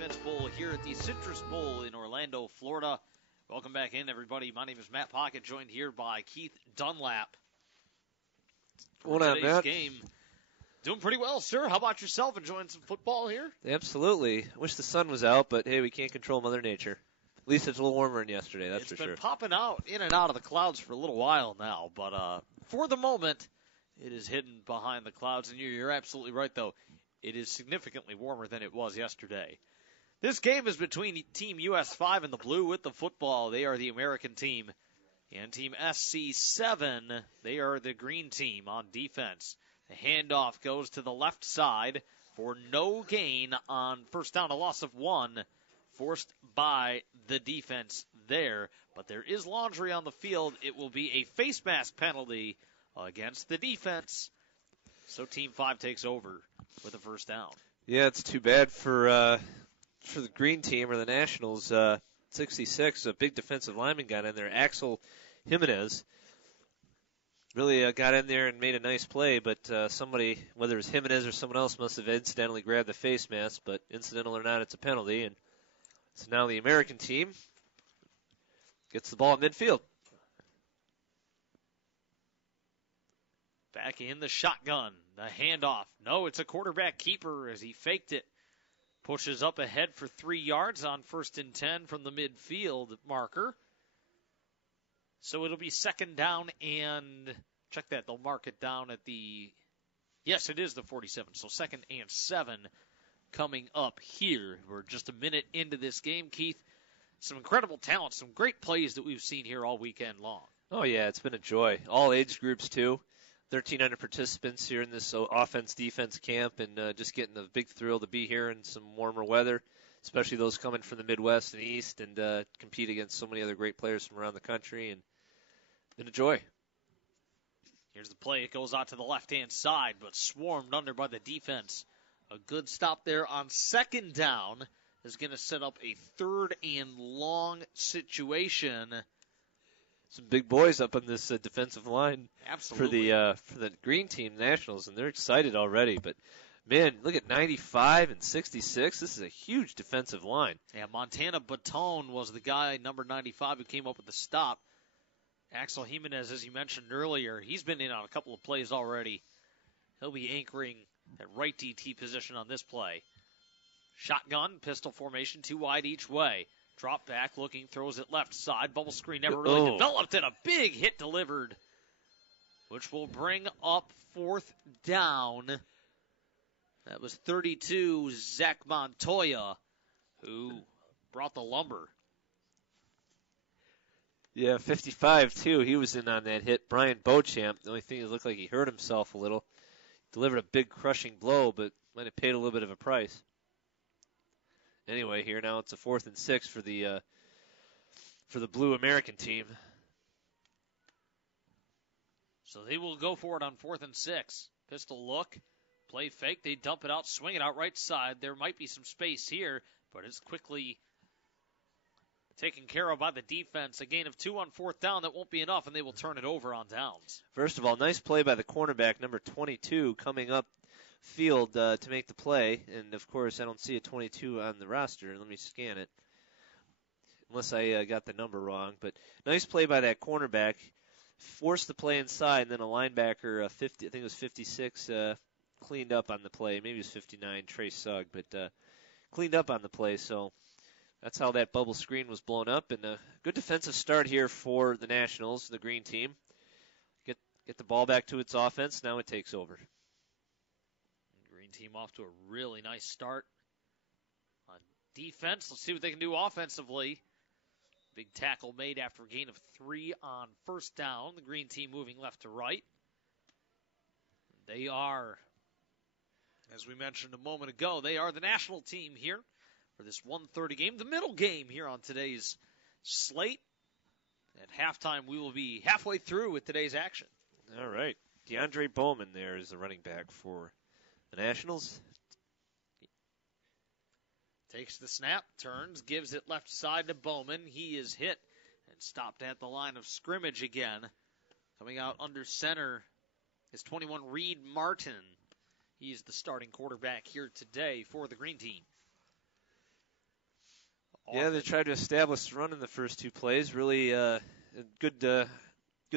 Defense Bowl here at the Citrus Bowl in Orlando, Florida. Welcome back in, everybody. My name is Matt Pocket, joined here by Keith Dunlap. What up, Matt? Game. Doing pretty well, sir. How about yourself? Enjoying some football here? Absolutely. Wish the sun was out, but hey, we can't control Mother Nature. At least it's a little warmer than yesterday, that's for sure. It's been popping out in and out of the clouds for a little while now, but for the moment, it is hidden behind the clouds. And you're absolutely right, though. It is significantly warmer than it was yesterday. This game is between Team US5 and the Blue with the football. They are the American team. And Team SC7, they are the green team on defense. The handoff goes to the left side for no gain on first down, a loss of 1, forced by the defense there. But there is laundry on the field. It will be a face mask penalty against the defense. So Team 5 takes over with a first down. Yeah, it's too bad for the green team or the Nationals. 66, a big defensive lineman got in there. Axel Jimenez really got in there and made a nice play, but somebody, whether it was Jimenez or someone else, must have incidentally grabbed the face mask. But incidental or not, it's a penalty. And so now the American team gets the ball at midfield. Back in the shotgun, the handoff. No, it's a quarterback keeper as he faked it. Pushes up ahead for 3 yards on 1st and 10 from the midfield marker. So it'll be second down and, check that, they'll mark it down at the, yes, it is the 47. So 2nd and 7 coming up here. We're just a minute into this game, Keith. Some incredible talent, some great plays that we've seen here all weekend long. Oh, yeah, it's been a joy. All age groups, too. 1,300 participants here in this offense-defense camp, and just getting a big thrill to be here in some warmer weather, especially those coming from the Midwest and East, and compete against so many other great players from around the country, and been a joy. Here's the play. It goes out to the left-hand side, but swarmed under by the defense. A good stop there on 2nd down is going to set up a 3rd and long situation. Some big boys up on this defensive line. Absolutely. For the green team Nationals, and they're excited already. But, man, look at 95 and 66. This is a huge defensive line. Yeah, Montana Baton was the guy, number 95, who came up with the stop. Axel Jimenez, as you mentioned earlier, he's been in on a couple of plays already. He'll be anchoring at right DT position on this play. Shotgun, pistol formation, 2 wide each way. Drop back, looking, throws it left side. Bubble screen never really developed, and a big hit delivered, which will bring up 4th down. That was 32, Zach Montoya, who brought the lumber. Yeah, 55, too. He was in on that hit. Brian Beauchamp, the only thing, it looked like he hurt himself a little. Delivered a big crushing blow, but might have paid a little bit of a price. Anyway, here now it's a 4th and 6 for the Blue American team. So they will go for it on 4th and 6. Pistol look, play fake. They dump it out, swing it out right side. There might be some space here, but it's quickly taken care of by the defense. A gain of 2 on 4th down. That won't be enough, and they will turn it over on downs. First of all, nice play by the cornerback, number 22, coming up field to make the play. And, of course, I don't see a 22 on the roster. Let me scan it. Unless I got the number wrong. But nice play by that cornerback. Forced the play inside, and then a linebacker, 50, I think it was 56, cleaned up on the play. Maybe it was 59, Trey Sugg, but cleaned up on the play. So that's how that bubble screen was blown up. And a good defensive start here for the Nationals, the green team. Get the ball back to its offense. Now it takes over. Green team off to a really nice start on defense. Let's see what they can do offensively. Big tackle made after a gain of 3 on 1st down. The green team moving left to right. They are, as we mentioned a moment ago, they are the national team here for this 1:30 game, the middle game here on today's slate. At halftime, we will be halfway through with today's action. All right. DeAndre Bowman there is the running back for the Nationals. Takes the snap, turns, gives it left side to Bowman. He is hit and stopped at the line of scrimmage again. Coming out under center is 21 Reed Martin. He's the starting quarterback here today for the green team. Yeah, they tried to establish the run in the first two plays. Really good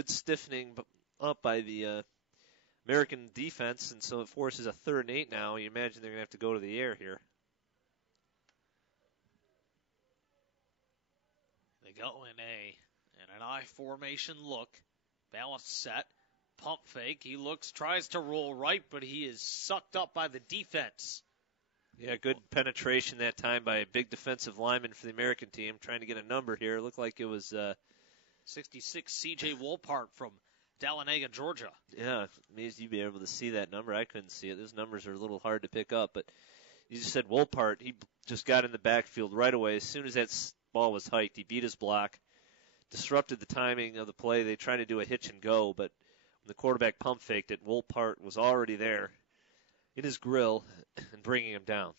stiffening up by the American defense, and so it forces a 3rd and 8 now. You imagine they're going to have to go to the air here. They go in an I formation look. Balance set. Pump fake. He tries to roll right, but he is sucked up by the defense. Yeah, good penetration that time by a big defensive lineman for the American team, trying to get a number here. It looked like it was 66 C.J. Wolpart from Dahlonega, Georgia. Yeah, amazed you'd be able to see that number. I couldn't see it. Those numbers are a little hard to pick up, but you just said Wolpart. He just got in the backfield right away. As soon as that ball was hiked, he beat his block, disrupted the timing of the play. They tried to do a hitch and go, but when the quarterback pump faked it, Wolpart was already there in his grill and bringing him down.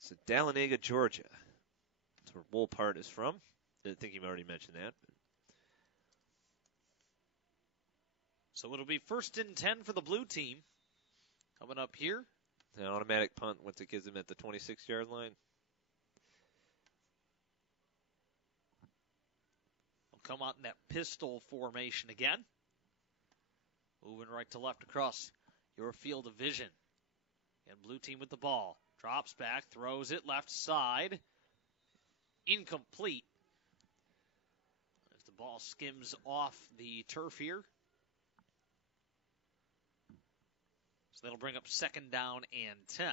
So Dahlonega, Georgia. That's where Wolpart is from. I think you've already mentioned that. So it'll be 1st and 10 for the blue team. Coming up here. An automatic punt once it gives him at the 26-yard line. Will come out in that pistol formation again. Moving right to left across your field of vision. And blue team with the ball. Drops back, throws it left side. Incomplete. As the ball skims off the turf here. So that'll bring up 2nd down and 10.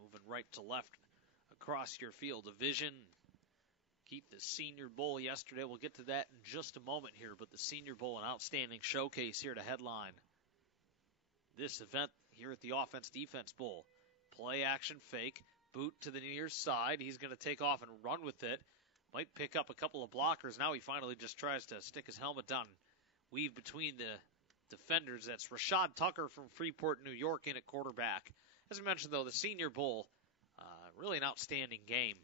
Moving right to left across your field of vision. Keep the Senior Bowl yesterday. We'll get to that in just a moment here, but the Senior Bowl, an outstanding showcase here to headline this event here at the Offense-Defense Bowl. Play action fake, boot to the near side. He's going to take off and run with it. Might pick up a couple of blockers. Now he finally just tries to stick his helmet down, weave between the defenders. That's Rashad Tucker from Freeport, New York, in at quarterback. As I mentioned, though, the Senior Bowl, really an outstanding game,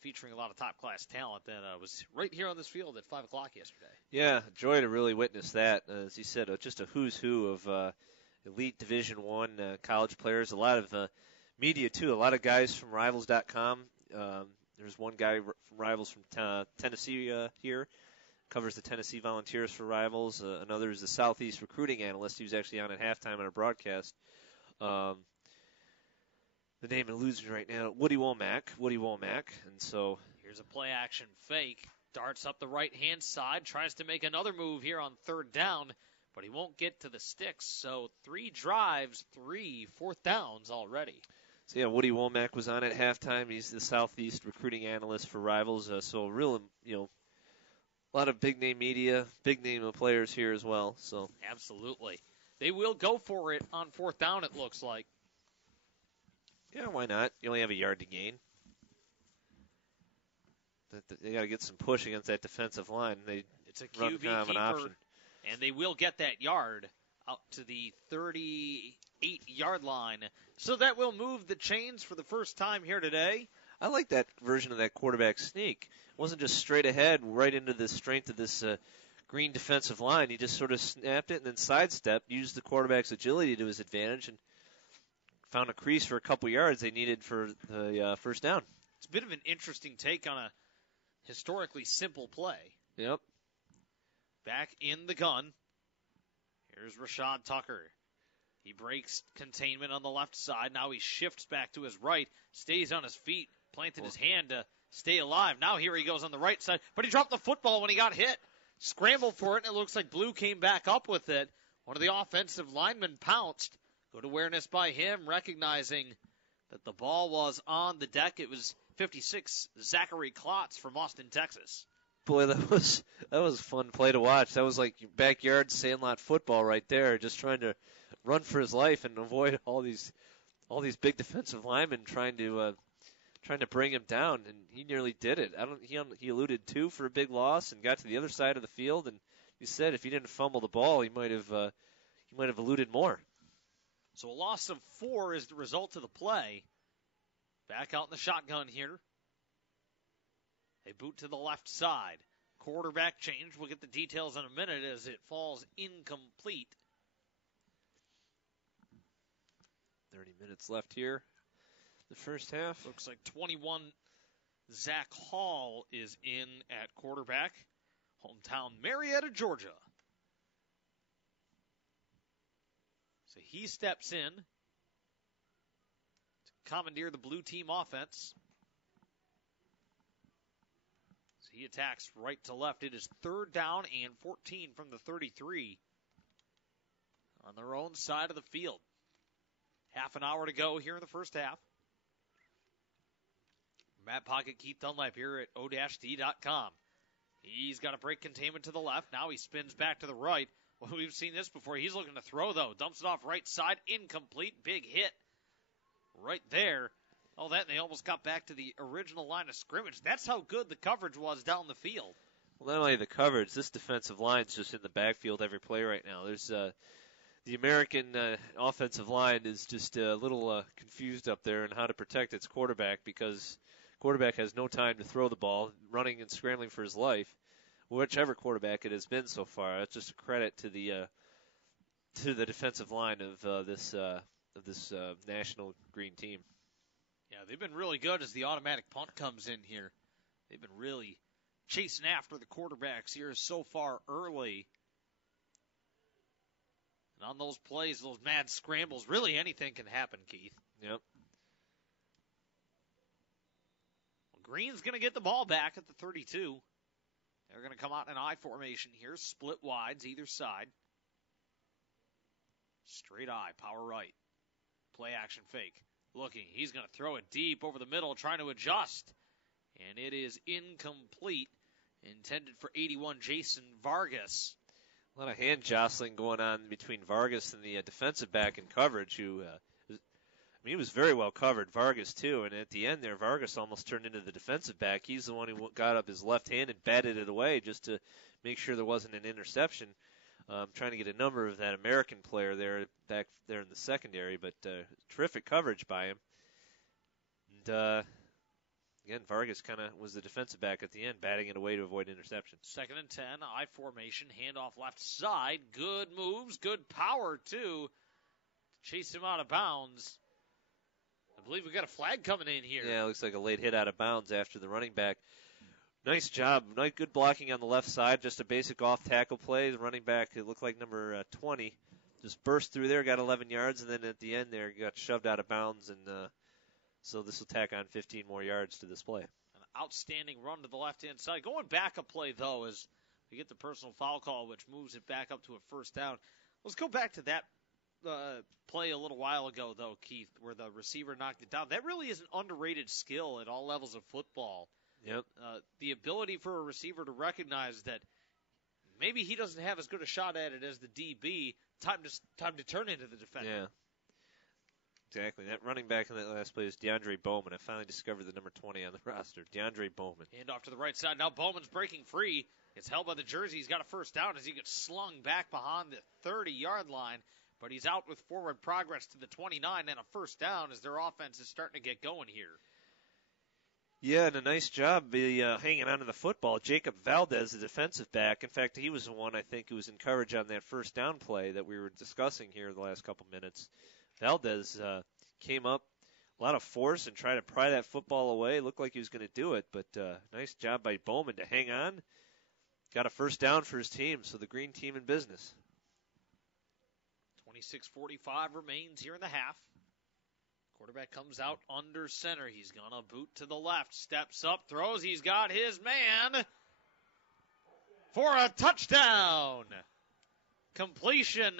featuring a lot of top-class talent that was right here on this field at 5 o'clock yesterday. Yeah, joy to really witness that. As you said, just a who's who of elite Division I college players. A lot of media, too. A lot of guys from Rivals.com. There's one guy from Rivals from Tennessee here, covers the Tennessee Volunteers for Rivals. Another is the Southeast recruiting analyst. He was actually on at halftime on our broadcast. The name eludes me right now. Woody Womack. And so here's a play action fake. Darts up the right-hand side. Tries to make another move here on 3rd down, but he won't get to the sticks. So 3 drives, 3 4th downs already. So, yeah, Woody Womack was on at halftime. He's the Southeast recruiting analyst for Rivals. So, real, a lot of big-name media, big-name players here as well. So absolutely. They will go for it on 4th down, it looks like. Yeah, why not? You only have a yard to gain. They got to get some push against that defensive line. It's a QB keeper, and they will get that yard out to the 38-yard line. So that will move the chains for the first time here today. I like that version of that quarterback sneak. It wasn't just straight ahead, right into the strength of this green defensive line. He just sort of snapped it and then sidestepped, used the quarterback's agility to his advantage, and found a crease for a couple yards they needed for the first down. It's a bit of an interesting take on a historically simple play. Yep. Back in the gun. Here's Rashad Tucker. He breaks containment on the left side. Now he shifts back to his right, stays on his feet, planted his hand to stay alive. Now here he goes on the right side, but he dropped the football when he got hit. Scrambled for it, and it looks like Blue came back up with it. One of the offensive linemen pounced. Good awareness by him, recognizing that the ball was on the deck. It was 56 Zachary Klotz from Austin, Texas. Boy, that was a fun play to watch. That was like backyard sandlot football right there, just trying to run for his life and avoid all these big defensive linemen trying to bring him down, and he nearly did it. He eluded 2 for a big loss and got to the other side of the field, and he said if he didn't fumble the ball, he might have eluded more. So a loss of 4 is the result of the play. Back out in the shotgun here. They boot to the left side. quarterback change. We'll get the details in a minute as it falls incomplete. 30 minutes left here. The first half. Looks like 21, Zach Hall is in at quarterback. Hometown Marietta, Georgia. So he steps in to commandeer the blue team offense. So he attacks right to left. It is 3rd down and 14 from the 33 on their own side of the field. Half an hour to go here in the first half. Matt Pocket, Keith Dunlap here at o-d.com. He's got a break containment to the left. Now he spins back to the right. Well, we've seen this before. He's looking to throw, though. Dumps it off right side. Incomplete. Big hit right there. All that, and they almost got back to the original line of scrimmage. That's how good the coverage was down the field. Well, not only the coverage, this defensive line's just in the backfield every play right now. There's the American offensive line is just a little confused up there on how to protect its quarterback because quarterback has no time to throw the ball, running and scrambling for his life. Whichever quarterback it has been so far, that's just a credit to the defensive line of this national green team. Yeah, they've been really good as the automatic punt comes in here. They've been really chasing after the quarterbacks here so far early. And on those plays, those mad scrambles, really anything can happen, Keith. Yep. Green's going to get the ball back at the 32. They're going to come out in an I formation here. Split wides either side. Straight I, power right. Play action fake. Looking, he's going to throw it deep over the middle, trying to adjust. And it is incomplete. Intended for 81, Jason Vargas. A lot of hand jostling going on between Vargas and the defensive back in coverage, who he was very well covered, Vargas too, and at the end there, Vargas almost turned into the defensive back. He's the one who got up his left hand and batted it away just to make sure there wasn't an interception. Trying to get a number of that American player there back there in the secondary, but terrific coverage by him. And again, Vargas kind of was the defensive back at the end, batting it away to avoid interception. 2nd and 10, I formation, handoff left side. Good moves, good power too. Chase him out of bounds. I believe we got a flag coming in here. Yeah, it looks like a late hit out of bounds after the running back. Nice job. Nice, good blocking on the left side. Just a basic off-tackle play. The running back, it looked like number 20, just burst through there, got 11 yards, and then at the end there got shoved out of bounds. And so this will tack on 15 more yards to this play. An outstanding run to the left-hand side. Going back a play, though, as we get the personal foul call, which moves it back up to a 1st down. Let's go back to that play a little while ago, though, Keith, where the receiver knocked it down. That really is an underrated skill at all levels of football. Yep. The ability for a receiver to recognize that maybe he doesn't have as good a shot at it as the DB. Time to turn into the defender. Yeah. Exactly. That running back in that last play is DeAndre Bowman. I finally discovered the number 20 on the roster. DeAndre Bowman. Hand off to the right side. Now Bowman's breaking free. It's held by the jersey. He's got a 1st down as he gets slung back behind the 30-yard line. But he's out with forward progress to the 29 and a 1st down as their offense is starting to get going here. Yeah, and a nice job hanging on to the football. Jacob Valdez, the defensive back. In fact, he was the one, I think, who was in coverage on that 1st down play that we were discussing here the last couple minutes. Valdez came up, a lot of force, and tried to pry that football away. Looked like he was going to do it, but nice job by Bowman to hang on. Got a 1st down for his team, so the green team in business. 26:45 remains here in the half. Quarterback comes out under center. He's going to boot to the left. Steps up, throws. He's got his man for a touchdown. Completion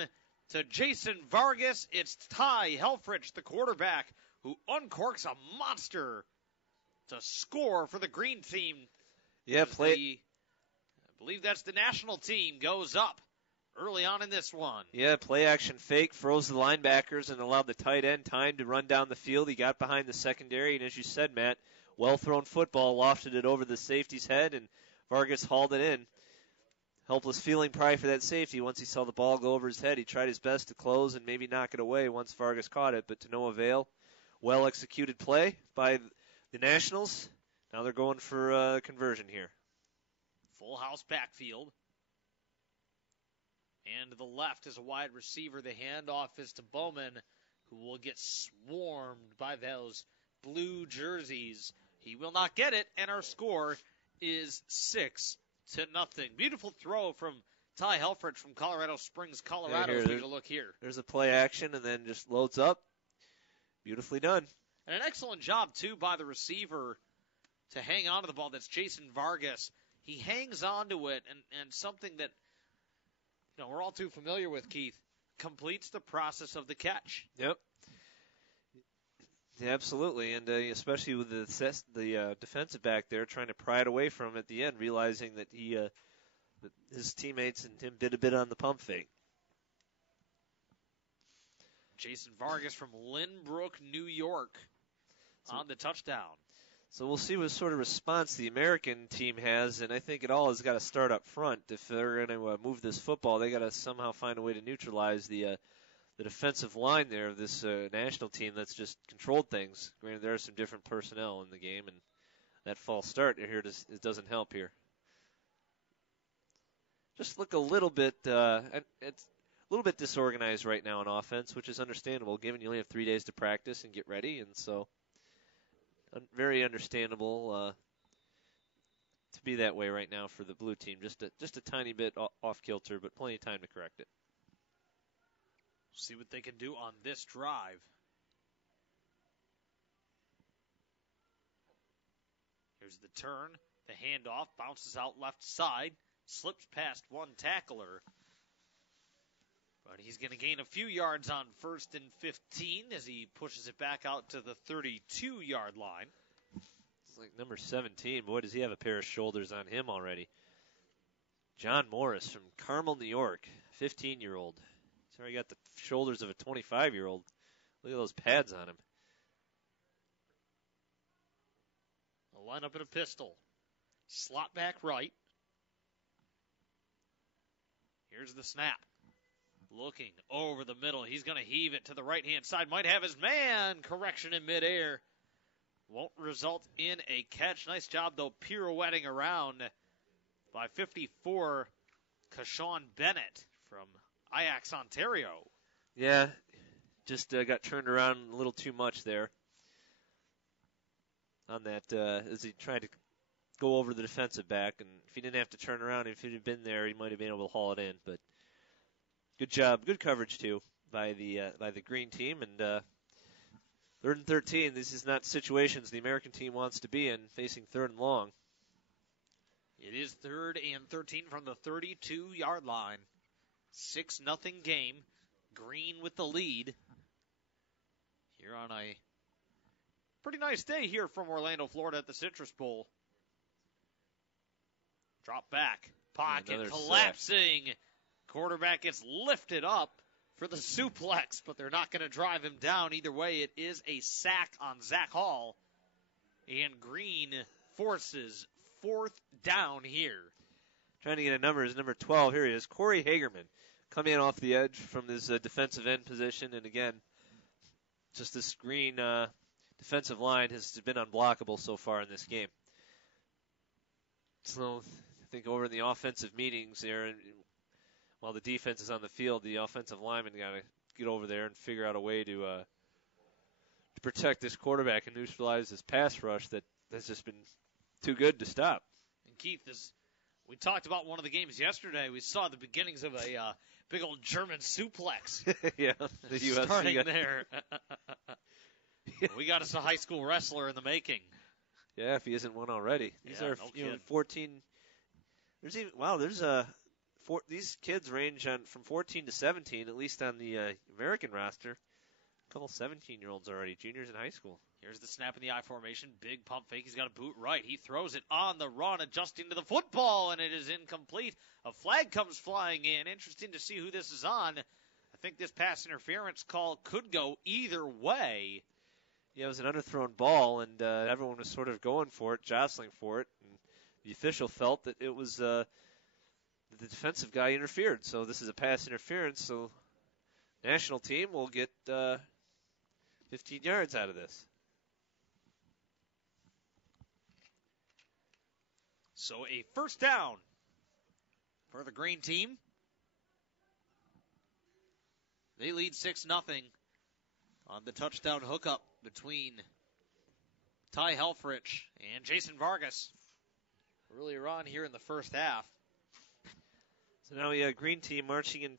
to Jason Vargas. It's Ty Helfrich, the quarterback, who uncorks a monster to score for the green team. Yeah, I believe that's the national team, goes up early on in this one. Yeah, play action fake, froze the linebackers and allowed the tight end time to run down the field. He got behind the secondary, and as you said, Matt, well-thrown football, lofted it over the safety's head, and Vargas hauled it in. Helpless feeling probably for that safety. Once he saw the ball go over his head, he tried his best to close and maybe knock it away once Vargas caught it, but to no avail. Well-executed play by the Nationals. Now they're going for conversion here. Full house backfield. And to the left is a wide receiver. The handoff is to Bowman, who will get swarmed by those blue jerseys. He will not get it, and our score is 6-0. Beautiful throw from Ty Helfrich from Colorado Springs, Colorado. Yeah, Take a look here. There's a play action and then just loads up. Beautifully done. And an excellent job, too, by the receiver to hang on to the ball. That's Jason Vargas. He hangs on to it, and something that we're all too familiar with, Keith, completes the process of the catch. Yep. Yeah, absolutely, and especially with the defensive back there trying to pry it away from him at the end, realizing that that his teammates and him did a bit on the pump fake. Jason Vargas from Lynbrook, New York, on the touchdown. So we'll see what sort of response the American team has, and I think it all has got to start up front. If they're going to move this football, they got to somehow find a way to neutralize the defensive line there of this national team that's just controlled things. Granted, there are some different personnel in the game, and that false start here it doesn't help here. Just look a little bit, it's a little bit disorganized right now on offense, which is understandable given you only have 3 days to practice and get ready, and so very understandable to be that way right now for the blue team. Just a tiny bit off kilter, but plenty of time to correct it. See what they can do on this drive. Here's the turn. The handoff bounces out left side. Slips past one tackler. But he's going to gain a few yards on 1st and 15 as he pushes it back out to the 32-yard line. It's like number 17. Boy, does he have a pair of shoulders on him already. John Morris from Carmel, New York, 15-year-old. He's already got the shoulders of a 25-year-old. Look at those pads on him. A lineup in a pistol. Slot back right. Here's the snap. Looking over the middle. He's going to heave it to the right-hand side. Might have his man. Correction in midair. Won't result in a catch. Nice job, though, pirouetting around by 54, Kashawn Bennett from Ajax, Ontario. Yeah, just got turned around a little too much there on that as he tried to go over the defensive back. And if he didn't have to turn around, if he'd have been there, he might have been able to haul it in. But good job, good coverage too by the green team. And 3rd and 13. This is not situations the American team wants to be in, facing 3rd and long. It is 3rd and 13 from the 32-yard line. 6-0 game. Green with the lead. Here on a pretty nice day here from Orlando, Florida at the Citrus Bowl. Drop back. Pocket collapsing. Sack. Quarterback gets lifted up for the suplex, but they're not going to drive him down. Either way, it is a sack on Zach Hall. And Green forces 4th down here. Trying to get a number is number 12. Here he is, Corey Hagerman, coming in off the edge from his defensive end position. And again, just this Green defensive line has been unblockable so far in this game. So I think over in the offensive meetings there, while the defense is on the field, the offensive lineman got to get over there and figure out a way to protect this quarterback and neutralize this pass rush that has just been too good to stop. And Keith, we talked about one of the games yesterday. We saw the beginnings of a big old German suplex. Yeah, the U.S. starting there. We got us a high school wrestler in the making. Yeah, if he isn't one already. These are 14. There's even these kids range from 14 to 17, at least on the American roster. A couple 17-year-olds already, juniors in high school. Here's the snap in the I formation. Big pump fake. He's got a boot right. He throws it on the run, adjusting to the football, and it is incomplete. A flag comes flying in. Interesting to see who this is on. I think this pass interference call could go either way. Yeah, it was an underthrown ball, and everyone was sort of going for it, jostling for it. And the official felt that it was the defensive guy interfered. So this is a pass interference, so national team will get 15 yards out of this. So a 1st down for the green team. They lead 6-0 on the touchdown hookup between Ty Helfrich and Jason Vargas earlier on here in the first half. So now we have green team marching in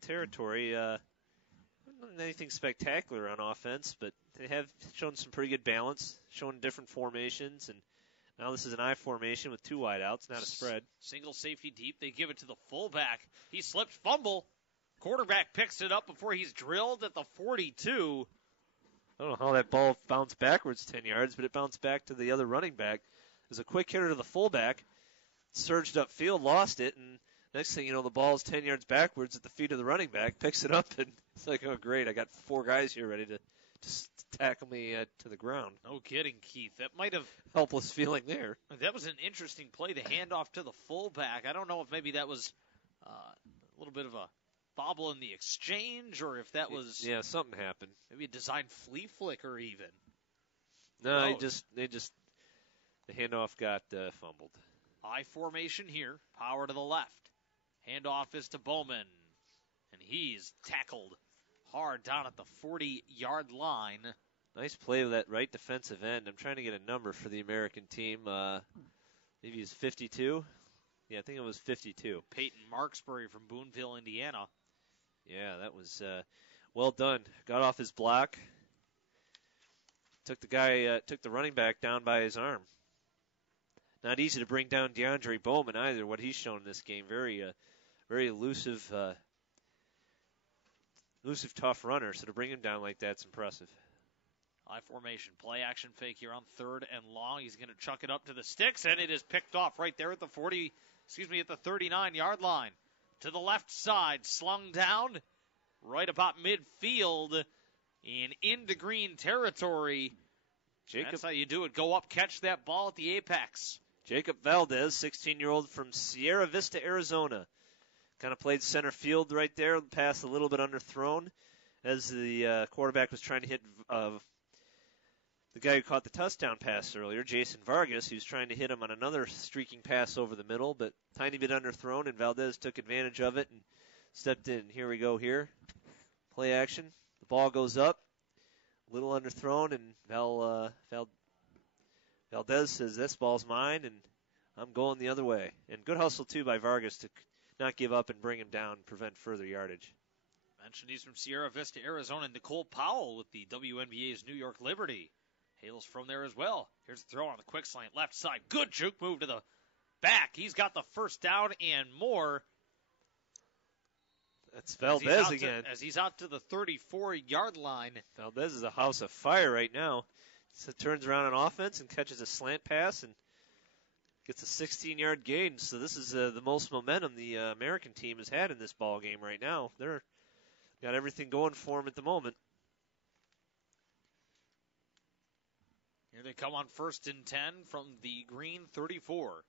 territory. Not anything spectacular on offense, but they have shown some pretty good balance, shown different formations, and now this is an I formation with 2 wideouts, not a spread. Single safety deep. They give it to the fullback. He slips, fumble. Quarterback picks it up before he's drilled at the 42. I don't know how that ball bounced backwards 10 yards, but it bounced back to the other running back. It was a quick hitter to the fullback, surged upfield, lost it, and next thing you know, the ball's 10 yards backwards at the feet of the running back, picks it up, and it's like, oh, great, I got 4 guys here ready to tackle me to the ground. No kidding, Keith. That might have... Helpless feeling there. That was an interesting play, the handoff to the fullback. I don't know if maybe that was a little bit of a bobble in the exchange, or if that was... Yeah, something happened. Maybe a designed flea flicker even. No, the handoff got fumbled. I formation here, power to the left. Handoff is to Bowman, and he's tackled hard down at the 40-yard line. Nice play with that right defensive end. I'm trying to get a number for the American team. Maybe it's 52. Yeah, I think it was 52. Peyton Marksbury from Boonville, Indiana. Yeah, that was well done. Got off his block. Took the running back down by his arm. Not easy to bring down DeAndre Bowman either. What he's shown in this game, very elusive, tough runner. So to bring him down like that's impressive. I formation, play action fake here on 3rd and long. He's going to chuck it up to the sticks, and it is picked off right there at the 39-yard line. To the left side, slung down, right about midfield, and into green territory. That's how you do it. Go up, catch that ball at the apex. Jacob Valdez, 16-year-old from Sierra Vista, Arizona. Kind of played center field right there, pass a little bit underthrown as the quarterback was trying to hit the guy who caught the touchdown pass earlier, Jason Vargas. He was trying to hit him on another streaking pass over the middle, but tiny bit underthrown, and Valdez took advantage of it and stepped in. Here we go here. Play action. The ball goes up. A little underthrown, and Valdez says, this ball's mine, and I'm going the other way. And good hustle, too, by Vargas to not give up and bring him down and prevent further yardage. Mentioned he's from Sierra Vista, Arizona. Nicole Powell with the WNBA's New York Liberty hails from there as well. Here's the throw on the quick slant, left side. Good juke move to the back. He's got the first down and more. That's Valdez again. As he's out to the 34-yard line. Valdez is a house of fire right now. So turns around on offense and catches a slant pass and gets a 16-yard gain. So this is the most momentum the American team has had in this ball game right now. They're got everything going for them at the moment. Here they come on 1st and 10 from the green 34.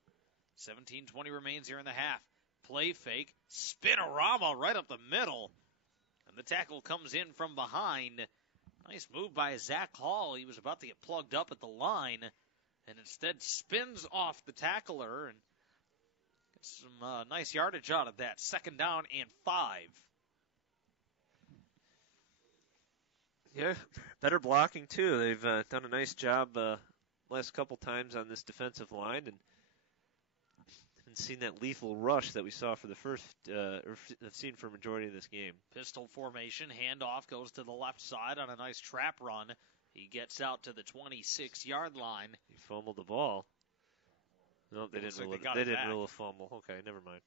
17:20 remains here in the half. Play fake, spinorama right up the middle. And the tackle comes in from behind. Nice move by Zach Hall. He was about to get plugged up at the line and instead spins off the tackler and gets some nice yardage out of that. 2nd down and 5. Yeah, better blocking, too. They've done a nice job last couple times on this defensive line and seen that lethal rush that we saw for the first, or have seen for a majority of this game. Pistol formation, handoff goes to the left side on a nice trap run. He gets out to the 26-yard line. He fumbled the ball. No, they didn't rule a fumble. Okay, never mind.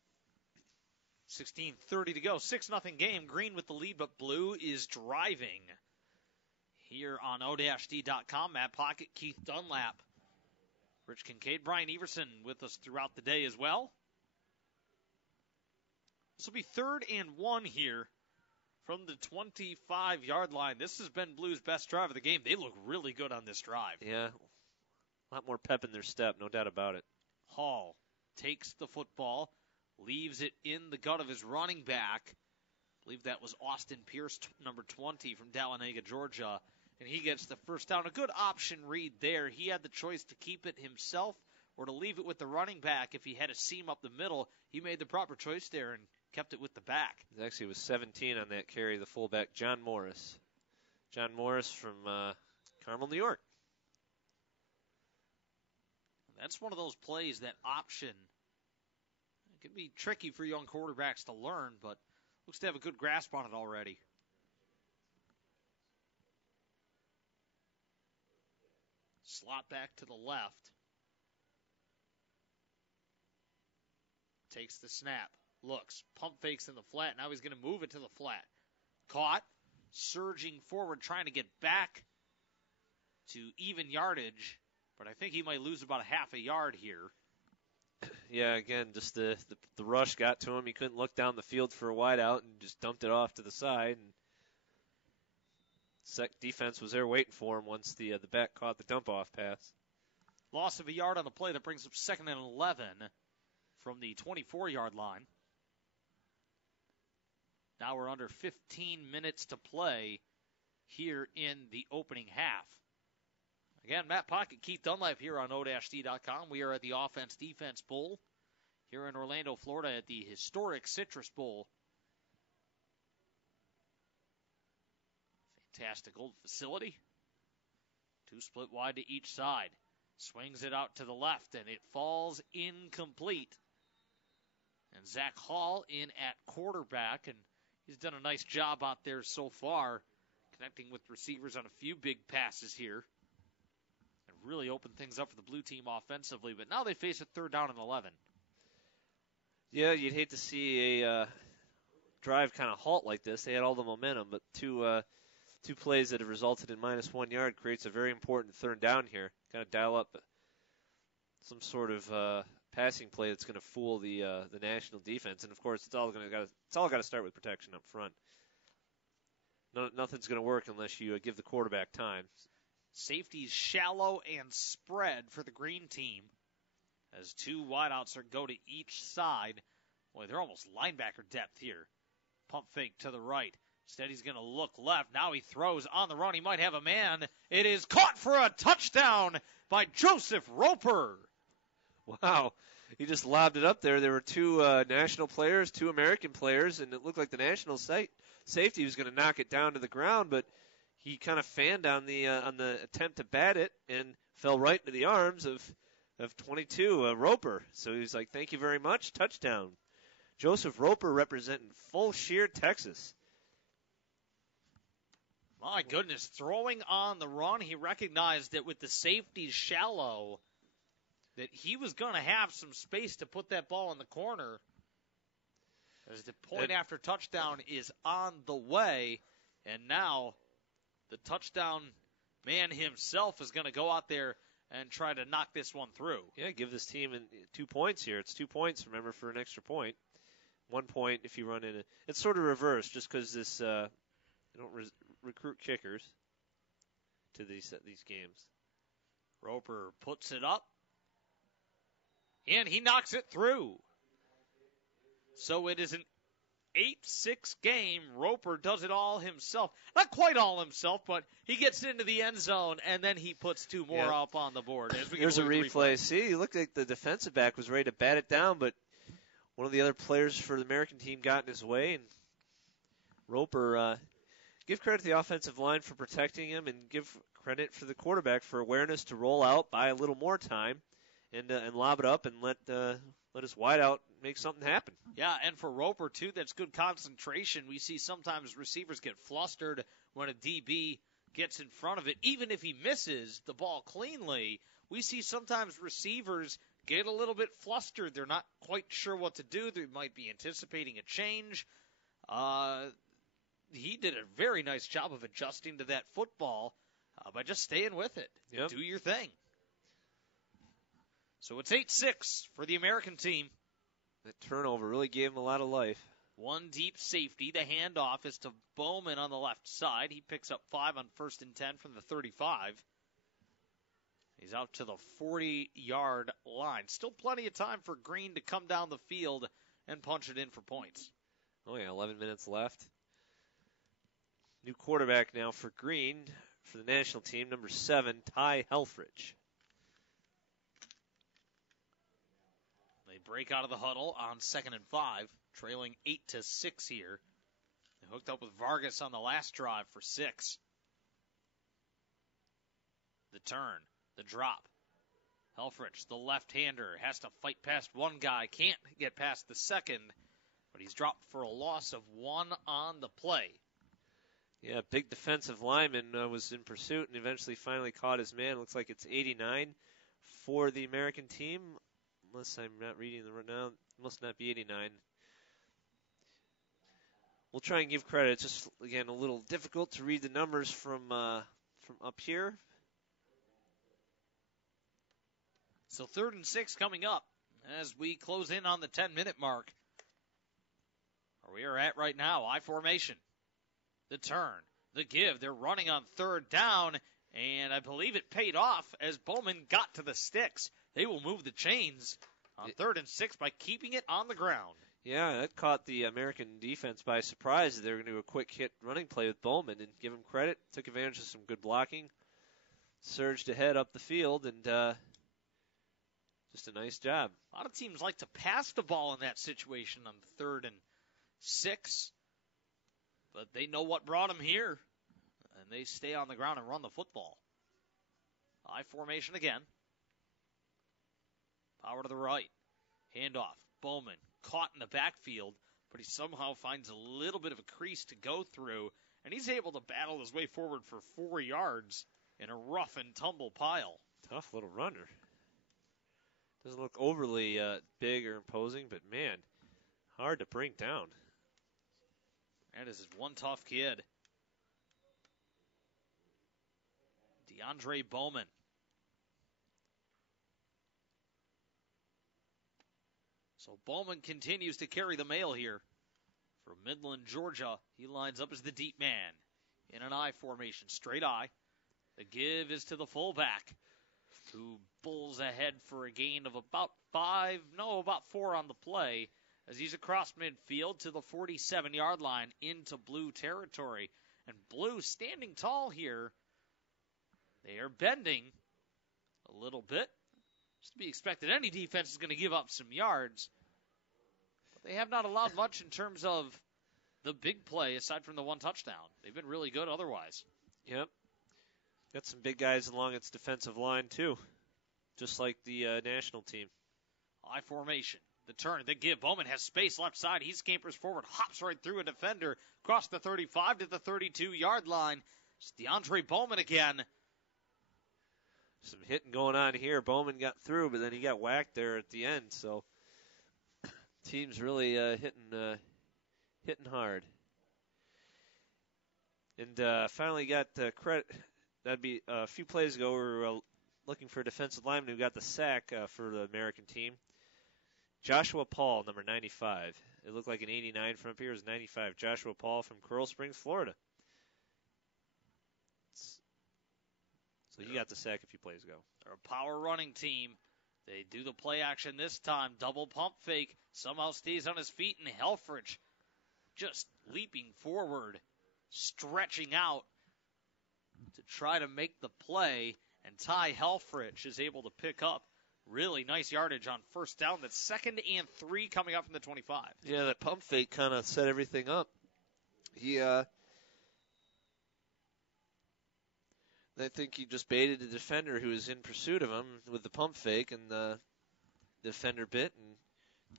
16:30 to go. 6-0 game. Green with the lead, but blue is driving. Here on O-D.com, Matt Pocket, Keith Dunlap, Rich Kincaid, Brian Everson with us throughout the day as well. This will be 3rd and 1 here from the 25-yard line. This has been Blue's best drive of the game. They look really good on this drive. Yeah, a lot more pep in their step, no doubt about it. Hall takes the football, leaves it in the gut of his running back. I believe that was Austin Pierce, number 20 from Dahlonega, Georgia. And he gets the first down. A good option read there. He had the choice to keep it himself or to leave it with the running back if he had a seam up the middle. He made the proper choice there and kept it with the back. It actually was 17 on that carry, the fullback, John Morris. John Morris from Carmel, New York. That's one of those plays, that option. It can be tricky for young quarterbacks to learn, but looks to have a good grasp on it already. Slot back to the left. Takes the snap. Looks. Pump fakes in the flat. Now he's going to move it to the flat. Caught. Surging forward, trying to get back to even yardage. But I think he might lose about a half a yard here. Yeah, again, just the rush got to him. He couldn't look down the field for a wideout and just dumped it off to the side. And defense was there waiting for him once the back caught the dump-off pass. Loss of a yard on the play. That brings up 2nd and 11 from the 24-yard line. Now we're under 15 minutes to play here in the opening half. Again, Matt Pocket, Keith Dunlap here on O-D.com. We are at the Offense-Defense Bowl here in Orlando, Florida at the historic Citrus Bowl. Fantastic old facility. 2 split wide to each side. Swings it out to the left, and it falls incomplete. And Zach Hall in at quarterback, and he's done a nice job out there so far, connecting with receivers on a few big passes here. And really opened things up for the blue team offensively, but now they face a 3rd down and 11. Yeah, you'd hate to see a drive kind of halt like this. They had all the momentum, but two plays that have resulted in -1 yard creates a very important 3rd down here. Got to dial up some sort of passing play that's going to fool the national defense, and of course it's all got to start with protection up front. Nothing's going to work unless you give the quarterback time. Safeties shallow and spread for the green team, as 2 wideouts go to each side. Boy, they're almost linebacker depth here. Pump fake to the right. Instead, he's going to look left. Now he throws on the run. He might have a man. It is caught for a touchdown by Joseph Roper. Wow. He just lobbed it up there. There were 2 national players, 2 American players, and it looked like the national safety was going to knock it down to the ground, but he kind of fanned on the attempt to bat it and fell right into the arms of 22, Roper. So he was like, thank you very much, touchdown. Joseph Roper representing Full Shear, Texas. My goodness, throwing on the run. He recognized that with the safeties shallow, that he was going to have some space to put that ball in the corner, as the point after touchdown is on the way, and now the touchdown man himself is going to go out there and try to knock this one through. Yeah, give this team 2 points here. It's 2 points, remember, for an extra point. 1 point if you run in it. It's sort of reversed just because this they don't recruit kickers to these games. Roper puts it up, and he knocks it through. So it is an 8-6 game. Roper does it all himself. Not quite all himself, but he gets into the end zone, and then he puts 2 more up on the board. There's a replay. See, it looked like the defensive back was ready to bat it down, but one of the other players for the American team got in his way, and Roper, give credit to the offensive line for protecting him, and give credit for the quarterback for awareness to roll out, buy a little more time, and lob it up and let his wideout make something happen. Yeah, and for Roper, too, that's good concentration. We see sometimes receivers get flustered when a DB gets in front of it. Even if he misses the ball cleanly, we see sometimes receivers get a little bit flustered. They're not quite sure what to do. They might be anticipating a change. He did a very nice job of adjusting to that football by just staying with it. Yep. Do your thing. So it's 8-6 for the American team. That turnover really gave him a lot of life. 1 deep safety. The handoff is to Bowman on the left side. He picks up 5 on 1st and 10 from the 35. He's out to the 40-yard line. Still plenty of time for Green to come down the field and punch it in for points. Oh, yeah, 11 minutes left. New quarterback now for Green for the national team, number 7, Ty Helfrich. break out of the huddle on 2nd and 5, trailing 8-6 here. They hooked up with Vargas on the last drive for 6. The turn, the drop. Helfrich, the left-hander, has to fight past one guy, can't get past the second, but he's dropped for a loss of 1 on the play. Yeah, big defensive lineman was in pursuit and eventually finally caught his man. Looks like it's 89 for the American team, unless I'm not reading the right now. It must not be 89. We'll try and give credit. It's just, again, a little difficult to read the numbers from up here. So 3rd and 6 coming up as we close in on the 10-minute mark. Where we are at right now, I formation. The turn, the give. They're running on 3rd down, and I believe it paid off as Bowman got to the sticks. They will move the chains on 3rd and 6 by keeping it on the ground. Yeah, that caught the American defense by surprise. They were going to do a quick hit running play with Bowman and give him credit. Took advantage of some good blocking. Surged ahead up the field, and just a nice job. A lot of teams like to pass the ball in that situation on 3rd and 6. But they know what brought them here. And they stay on the ground and run the football. I formation again. Power to the right. Handoff. Bowman caught in the backfield, but he somehow finds a little bit of a crease to go through, and he's able to battle his way forward for 4 yards in a rough and tumble pile. Tough little runner. Doesn't look overly big or imposing, but man, hard to bring down. That is one tough kid. DeAndre Bowman. So Bowman continues to carry the mail here. From Midland, Georgia, he lines up as the deep man. In an I formation, straight I. The give is to the fullback, who bulls ahead for a gain of about 4 on the play, as he's across midfield to the 47-yard line into blue territory. And blue standing tall here. They are bending a little bit. It's to be expected. Any defense is going to give up some yards. But they have not allowed much in terms of the big play aside from the 1 touchdown. They've been really good otherwise. Yep. Got some big guys along its defensive line, too. Just like the national team. I formation. The turn, the give. Bowman has space left side. He scampers forward, hops right through a defender, across the 35 to the 32-yard line. It's DeAndre Bowman again. Some hitting going on here. Bowman got through, but then he got whacked there at the end. So, team's really hitting hard. And finally got credit. That'd be a few plays ago. We were looking for a defensive lineman who got the sack for the American team. Joshua Paul, number 95. It looked like an 89 from up here. It was 95. Joshua Paul from Coral Springs, Florida. So he got the sack a few plays ago. They're a power running team. They do the play action this time. Double pump fake. Somehow stays on his feet, and Helfrich just leaping forward, stretching out to try to make the play. And Ty Helfrich is able to pick up really nice yardage on 1st down. That's 2nd and 3 coming up from the 25. Yeah, that pump fake kind of set everything up. I think he just baited the defender who was in pursuit of him with the pump fake, and the defender bit and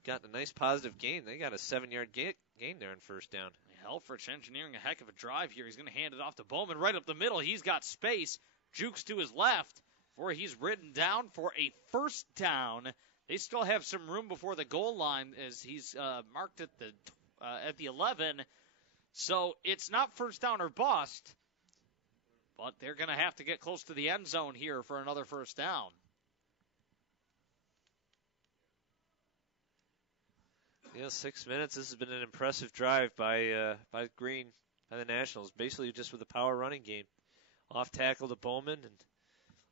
got a nice positive gain. They got a 7-yard gain there on 1st down. Helfrich engineering a heck of a drive here. He's going to hand it off to Bowman right up the middle. He's got space. Jukes to his left before he's ridden down for a 1st down. They still have some room before the goal line as he's marked at the 11. So it's not 1st down or bust, but they're going to have to get close to the end zone here for another 1st down. Yeah, 6 minutes. This has been an impressive drive by Green, by the Nationals, basically just with a power running game. Off tackle to Bowman and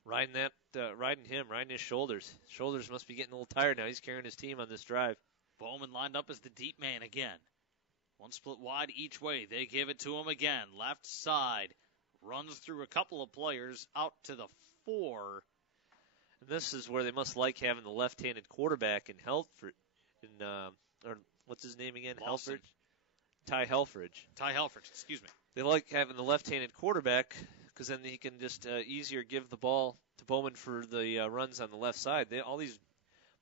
riding his shoulders. Shoulders must be getting a little tired now. He's carrying his team on this drive. Bowman lined up as the deep man again. One split wide each way. They give it to him again. Left side. Runs through a couple of players out to the 4. And this is where they must like having the left-handed quarterback in in or what's his name again? Lawson. Helfrich. Ty Helfrich. Ty Helfrich, excuse me. They like having the left-handed quarterback because then he can just easier give the ball to Bowman for the runs on the left side. All these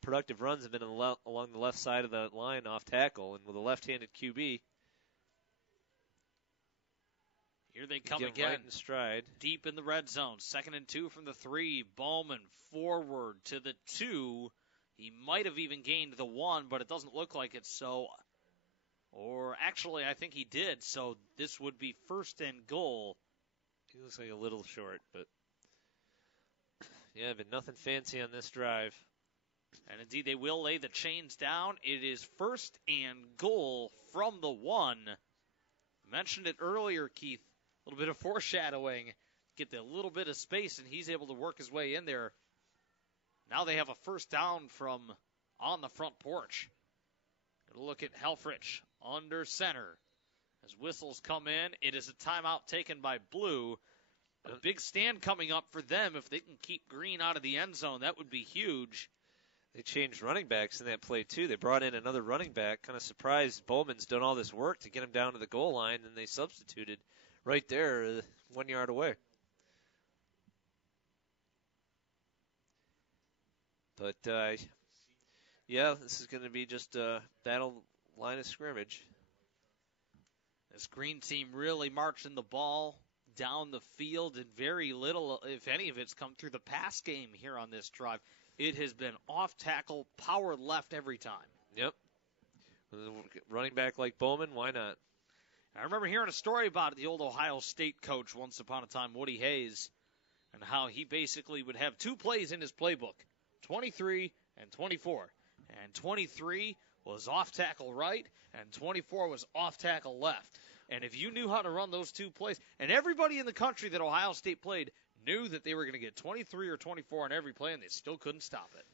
productive runs have been along the left side of the line off tackle, and with a left-handed QB, here they come again. Right in stride. Deep in the red zone. 2nd and 2 from the 3. Bowman forward to the 2. He might have even gained the 1, but it doesn't look like it. So, or actually, I think he did. So this would be 1st and goal. He looks like a little short, but yeah, but nothing fancy on this drive. And indeed, they will lay the chains down. It is 1st and goal from the 1. Mentioned it earlier, Keith. A little bit of foreshadowing. Get a little bit of space, and he's able to work his way in there. Now they have a 1st down from on the front porch. Gonna look at Helfrich under center. As whistles come in, it is a timeout taken by Blue. A big stand coming up for them. If they can keep Green out of the end zone, that would be huge. They changed running backs in that play, too. They brought in another running back. Kind of surprised Bowman's done all this work to get him down to the goal line, and they substituted right there 1 yard away. But, yeah, this is going to be just a battle line of scrimmage. This Green team really marching the ball down the field, and very little, if any of it's come through the pass game here on this drive. It has been off tackle, power left every time. Yep. Running back like Bowman, why not? I remember hearing a story about the old Ohio State coach once upon a time, Woody Hayes, and how he basically would have 2 plays in his playbook, 23 and 24. And 23 was off tackle right, and 24 was off tackle left. And if you knew how to run those 2 plays, and everybody in the country that Ohio State played knew that they were going to get 23 or 24 on every play, and they still couldn't stop it.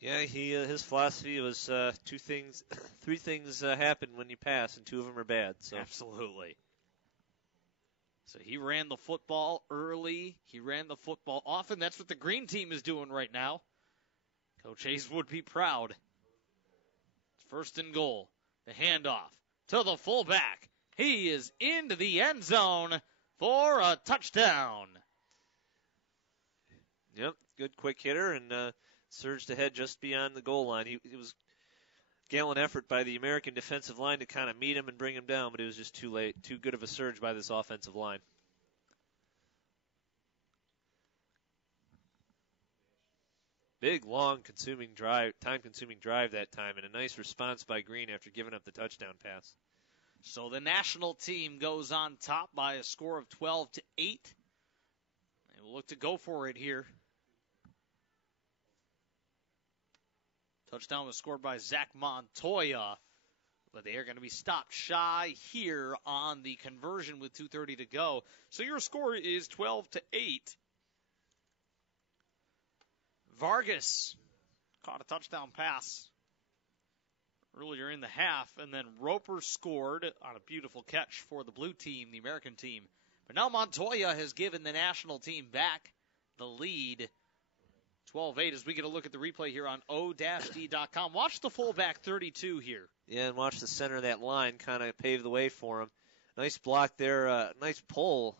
Yeah, his philosophy was 3 things happen when you pass, and 2 of them are bad. So. Absolutely. So he ran the football early. He ran the football often. That's what the Green team is doing right now. Coach Hayes would be proud. It's 1st and goal. The handoff to the fullback. He is into the end zone for a touchdown. Yep, good quick hitter and surged ahead just beyond the goal line. It was gallant effort by the American defensive line to kind of meet him and bring him down, but it was just too late. Too good of a surge by this offensive line. Big, long, time-consuming drive that time, and a nice response by Green after giving up the touchdown pass. So the national team goes on top by a score of 12-8. They will look to go for it here. Touchdown was scored by Zach Montoya, but they are going to be stopped shy here on the conversion with 2:30 to go. So your score is 12-8. Vargas caught a touchdown pass earlier in the half, and then Roper scored on a beautiful catch for the blue team, the American team. But now Montoya has given the national team back the lead, 12-8, as we get a look at the replay here on o-d.com. Watch the fullback 32 here. Yeah, and watch the center of that line kind of pave the way for him. Nice block there, nice pull.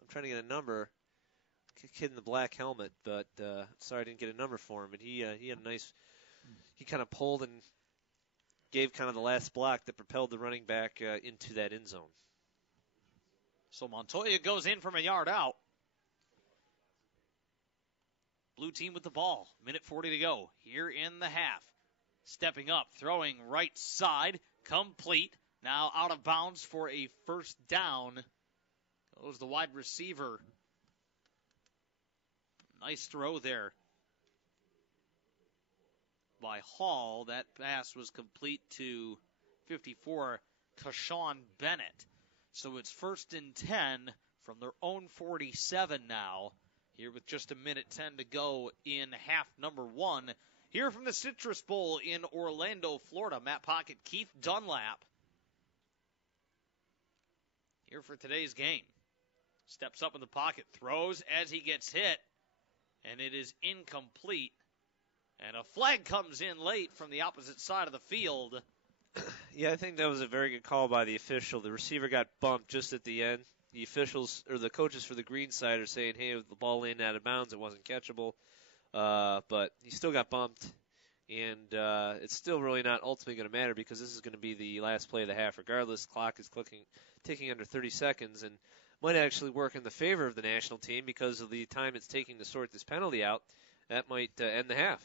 I'm trying to get a number. Kid in the black helmet, but sorry I didn't get a number for him. But he had a nice, he kind of pulled and gave kind of the last block that propelled the running back into that end zone. So Montoya goes in from a yard out. Blue team with the ball. Minute 40 to go here in the half. Stepping up, throwing right side, complete. Now out of bounds for a 1st down. Goes the wide receiver. Nice throw there by Hall. That pass was complete to 54, Kashawn Bennett. So it's 1st and 10 from their own 47 now. Here with just a minute 10 to go in half number 1. Here from the Citrus Bowl in Orlando, Florida. Matt Pocket, Keith Dunlap. Here for today's game. Steps up in the pocket, throws as he gets hit. And it is incomplete. And a flag comes in late from the opposite side of the field. Yeah, I think that was a very good call by the official. The receiver got bumped just at the end. The officials, or the coaches for the green side, are saying, hey, with the ball in out of bounds, it wasn't catchable. But he still got bumped. And it's still really not ultimately going to matter because this is going to be the last play of the half regardless. Clock is ticking under 30 seconds and might actually work in the favor of the national team because of the time it's taking to sort this penalty out. That might end the half.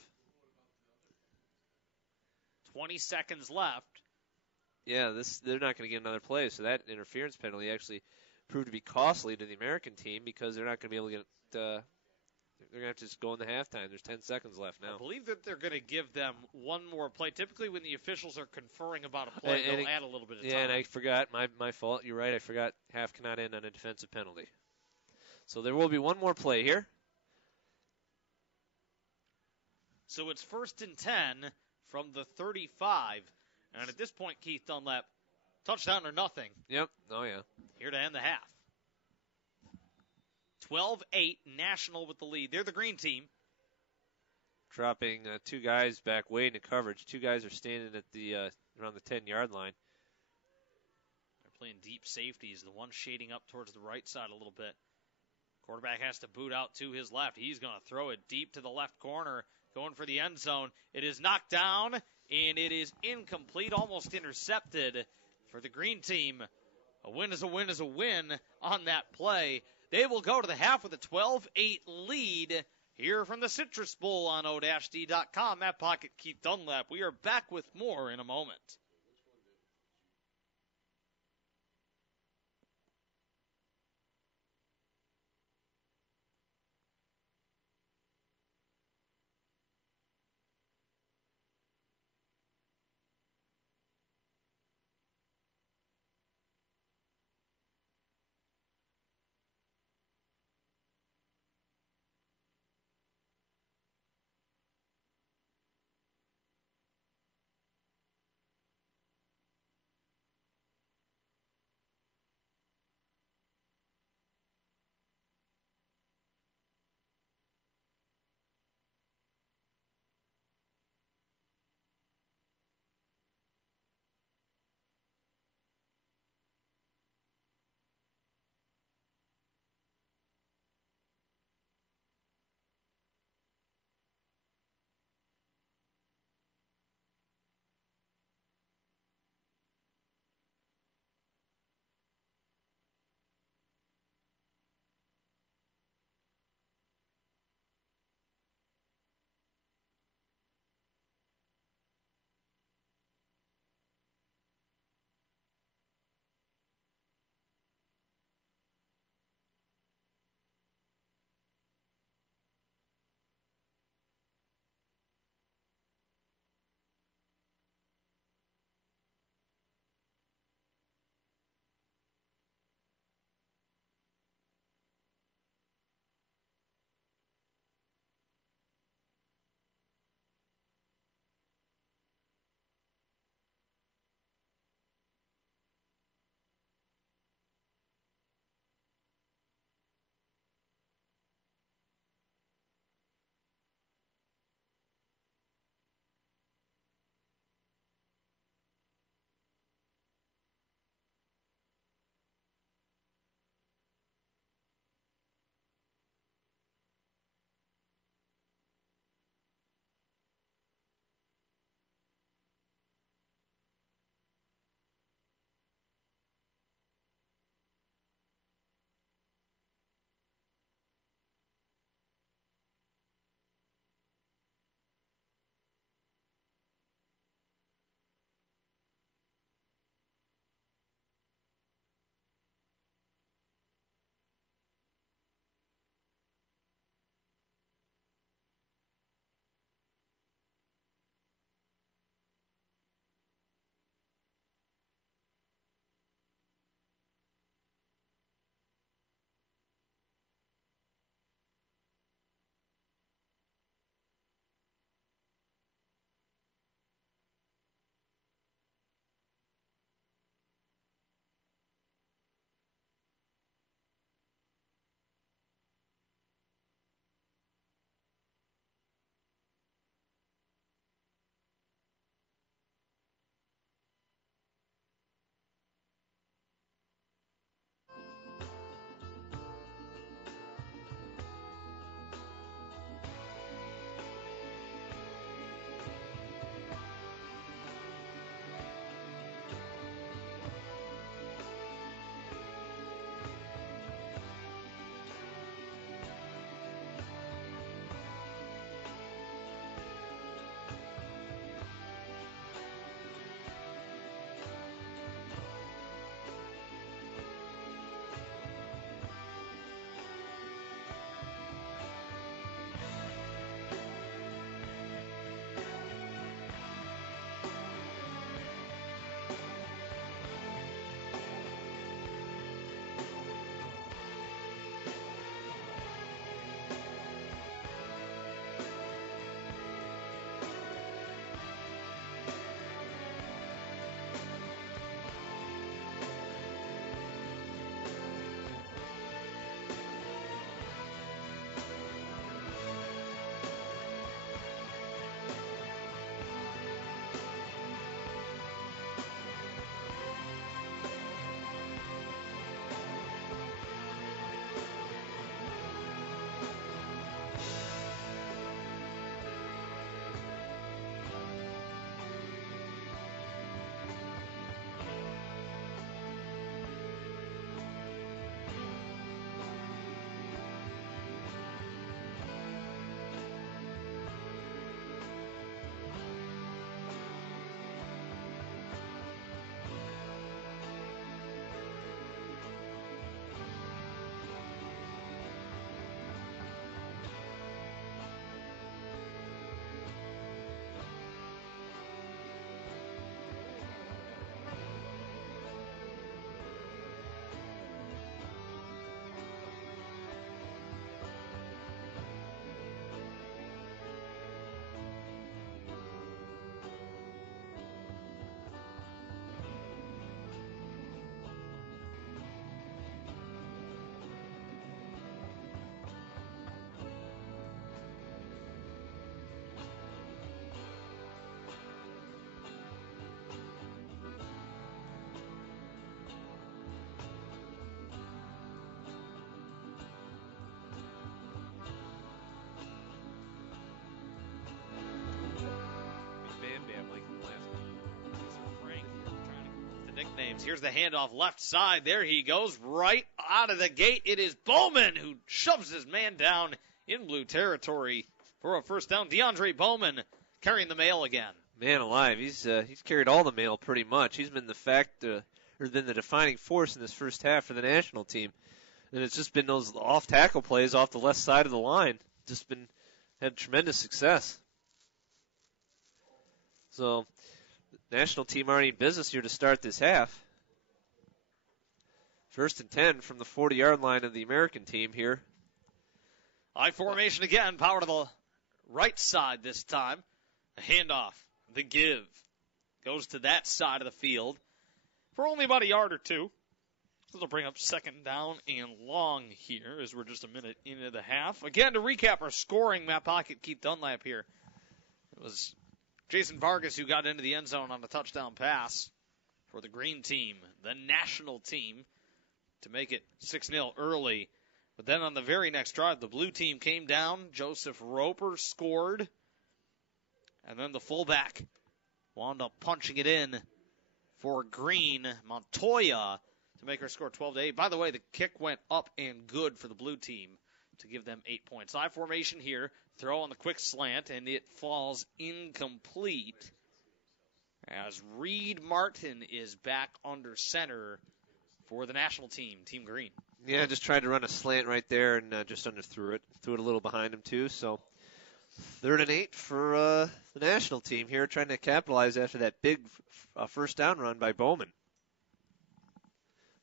20 seconds left. Yeah, they're not going to get another play, so that interference penalty actually proved to be costly to the American team because they're not going to be able to get they're going to have to just go in the halftime. There's 10 seconds left now. I believe that they're going to give them one more play. Typically when the officials are conferring about a play, they'll add a little bit of time. Yeah, and I forgot. My fault. You're right. I forgot half cannot end on a defensive penalty. So there will be one more play here. So it's 1st and 10 from the 35. And at this point, Keith Dunlap, touchdown or nothing. Yep. Oh, yeah. Here to end the half. 12-8, National with the lead. They're the green team. Dropping two guys back way into coverage. Two guys are standing at the around the 10-yard line. They're playing deep safeties. The one shading up towards the right side a little bit. Quarterback has to boot out to his left. He's going to throw it deep to the left corner, going for the end zone. It is knocked down, and it is incomplete, almost intercepted for the green team. A win is a win is a win on that play. They will go to the half with a 12-8 lead here from the Citrus Bowl on O-D.com. Matt Pocket, Keith Dunlap. We are back with more in a moment. names. Here's the handoff left side. There he goes, right out of the gate. It is Bowman who shoves his man down in blue territory for a first down. DeAndre Bowman carrying the mail again. Man alive, he's carried all the mail pretty much. He's been been the defining force in this first half for the national team. And it's just been those off tackle plays off the left side of the line. Had tremendous success. So, the national team already in business here to start this half. 1st and 10 from the 40-yard line of the American team here. I formation again, power to the right side this time. A handoff, the give, goes to that side of the field for only about a yard or two. This will bring up second down and long here as we're just a minute into the half. Again, to recap our scoring, Matt Pocket, Keith Dunlap here. It was Jason Vargas who got into the end zone on a touchdown pass for the green team, the national team, to make it 6-0 early. But then on the very next drive, the blue team came down. Joseph Roper scored. And then the fullback wound up punching it in for green, Montoya, to make her score 12-8. By the way, the kick went up and good for the blue team to give them 8 points. I formation here, throw on the quick slant, and it falls incomplete as Reed Martin is back under center for the national team, Team Green. Yeah, just tried to run a slant right there and just underthrew it. Threw it a little behind him, too. So 3rd and 8 for the national team here, trying to capitalize after that big first down run by Bowman,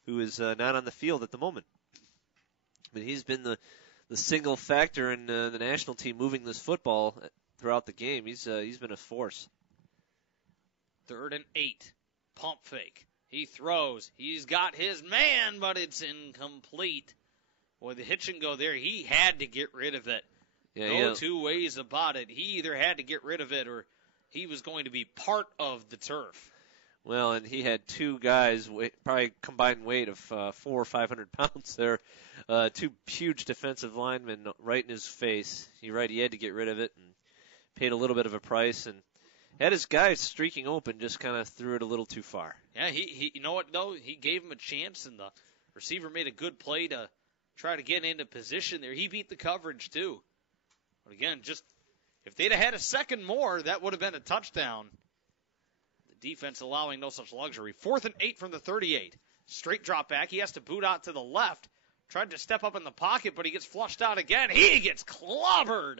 who is not on the field at the moment. But he's been the single factor in the national team moving this football throughout the game. He's been a force. 3rd and 8, pump fake. He throws. He's got his man, but it's incomplete. Boy, the hitch and go there. He had to get rid of it. No two ways about it. He either had to get rid of it or he was going to be part of the turf. Well, and he had two guys, probably combined weight of 400 or 500 pounds there. Two huge defensive linemen right in his face. He had to get rid of it and paid a little bit of a price and had his guy streaking open, just kind of threw it a little too far. Yeah, he you know what, though? He gave him a chance, and the receiver made a good play to try to get into position there. He beat the coverage, too. But again, just if they'd have had a second more, that would have been a touchdown. The defense allowing no such luxury. 4th and 8 from the 38. Straight drop back. He has to boot out to the left. Tried to step up in the pocket, but he gets flushed out again. He gets clobbered.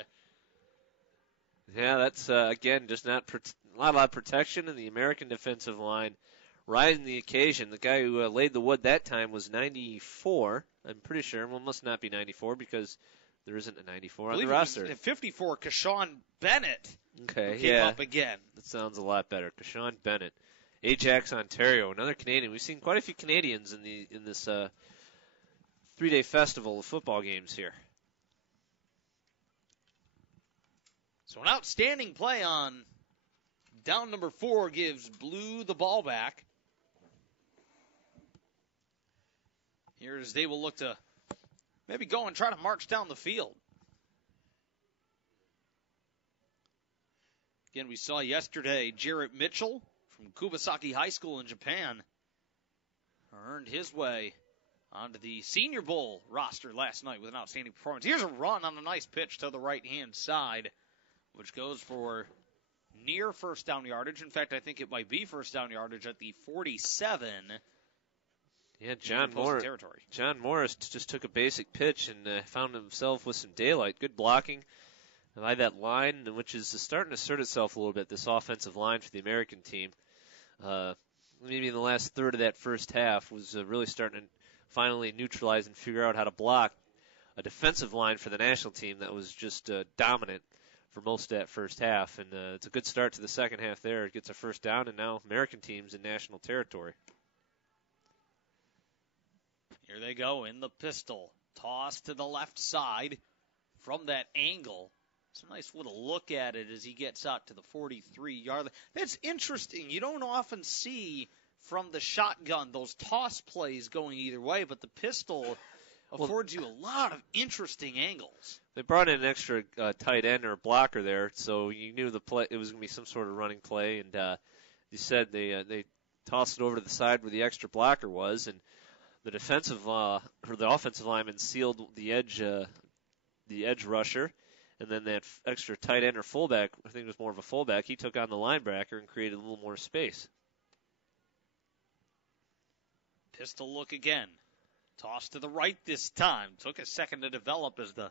Yeah, that's, again, just not a lot of protection in the American defensive line. Rising the occasion. The guy who laid the wood that time was 94, I'm pretty sure. Well, must not be 94 because there isn't a 94 on the roster. It was 54, Kashawn Bennett. Okay, who came up again. That sounds a lot better. Kashawn Bennett. Ajax, Ontario, another Canadian. We've seen quite a few Canadians in this 3-day festival of football games here. So an outstanding play on down number 4 gives Blue the ball back. Here's they will look to maybe go and try to march down the field. Again, we saw yesterday Jarrett Mitchell from Kubasaki High School in Japan earned his way onto the Senior Bowl roster last night with an outstanding performance. Here's a run on a nice pitch to the right-hand side, which goes for near first down yardage. In fact, I think it might be first down yardage at the 47. Yeah, John Morris just took a basic pitch and found himself with some daylight. Good blocking by that line, which is starting to assert itself a little bit, this offensive line for the American team. Maybe in the last third of that first half was really starting to finally neutralize and figure out how to block a defensive line for the national team that was just dominant for most of that first half. And it's a good start to the second half there. It gets a first down, and now American team's in national territory. Here they go in the pistol. Toss to the left side from that angle. It's a nice little look at it as he gets out to the 43-yard line. That's interesting. You don't often see from the shotgun those toss plays going either way, but the pistol affords you a lot of interesting angles. They brought in an extra tight end or blocker there, so you knew the play it was going to be some sort of running play. And you said they tossed it over to the side where the extra blocker was, and the offensive lineman sealed the edge rusher, and then that extra tight end or fullback, I think it was more of a fullback, he took on the linebacker and created a little more space. Pistol look again. Toss to the right this time. Took a second to develop as the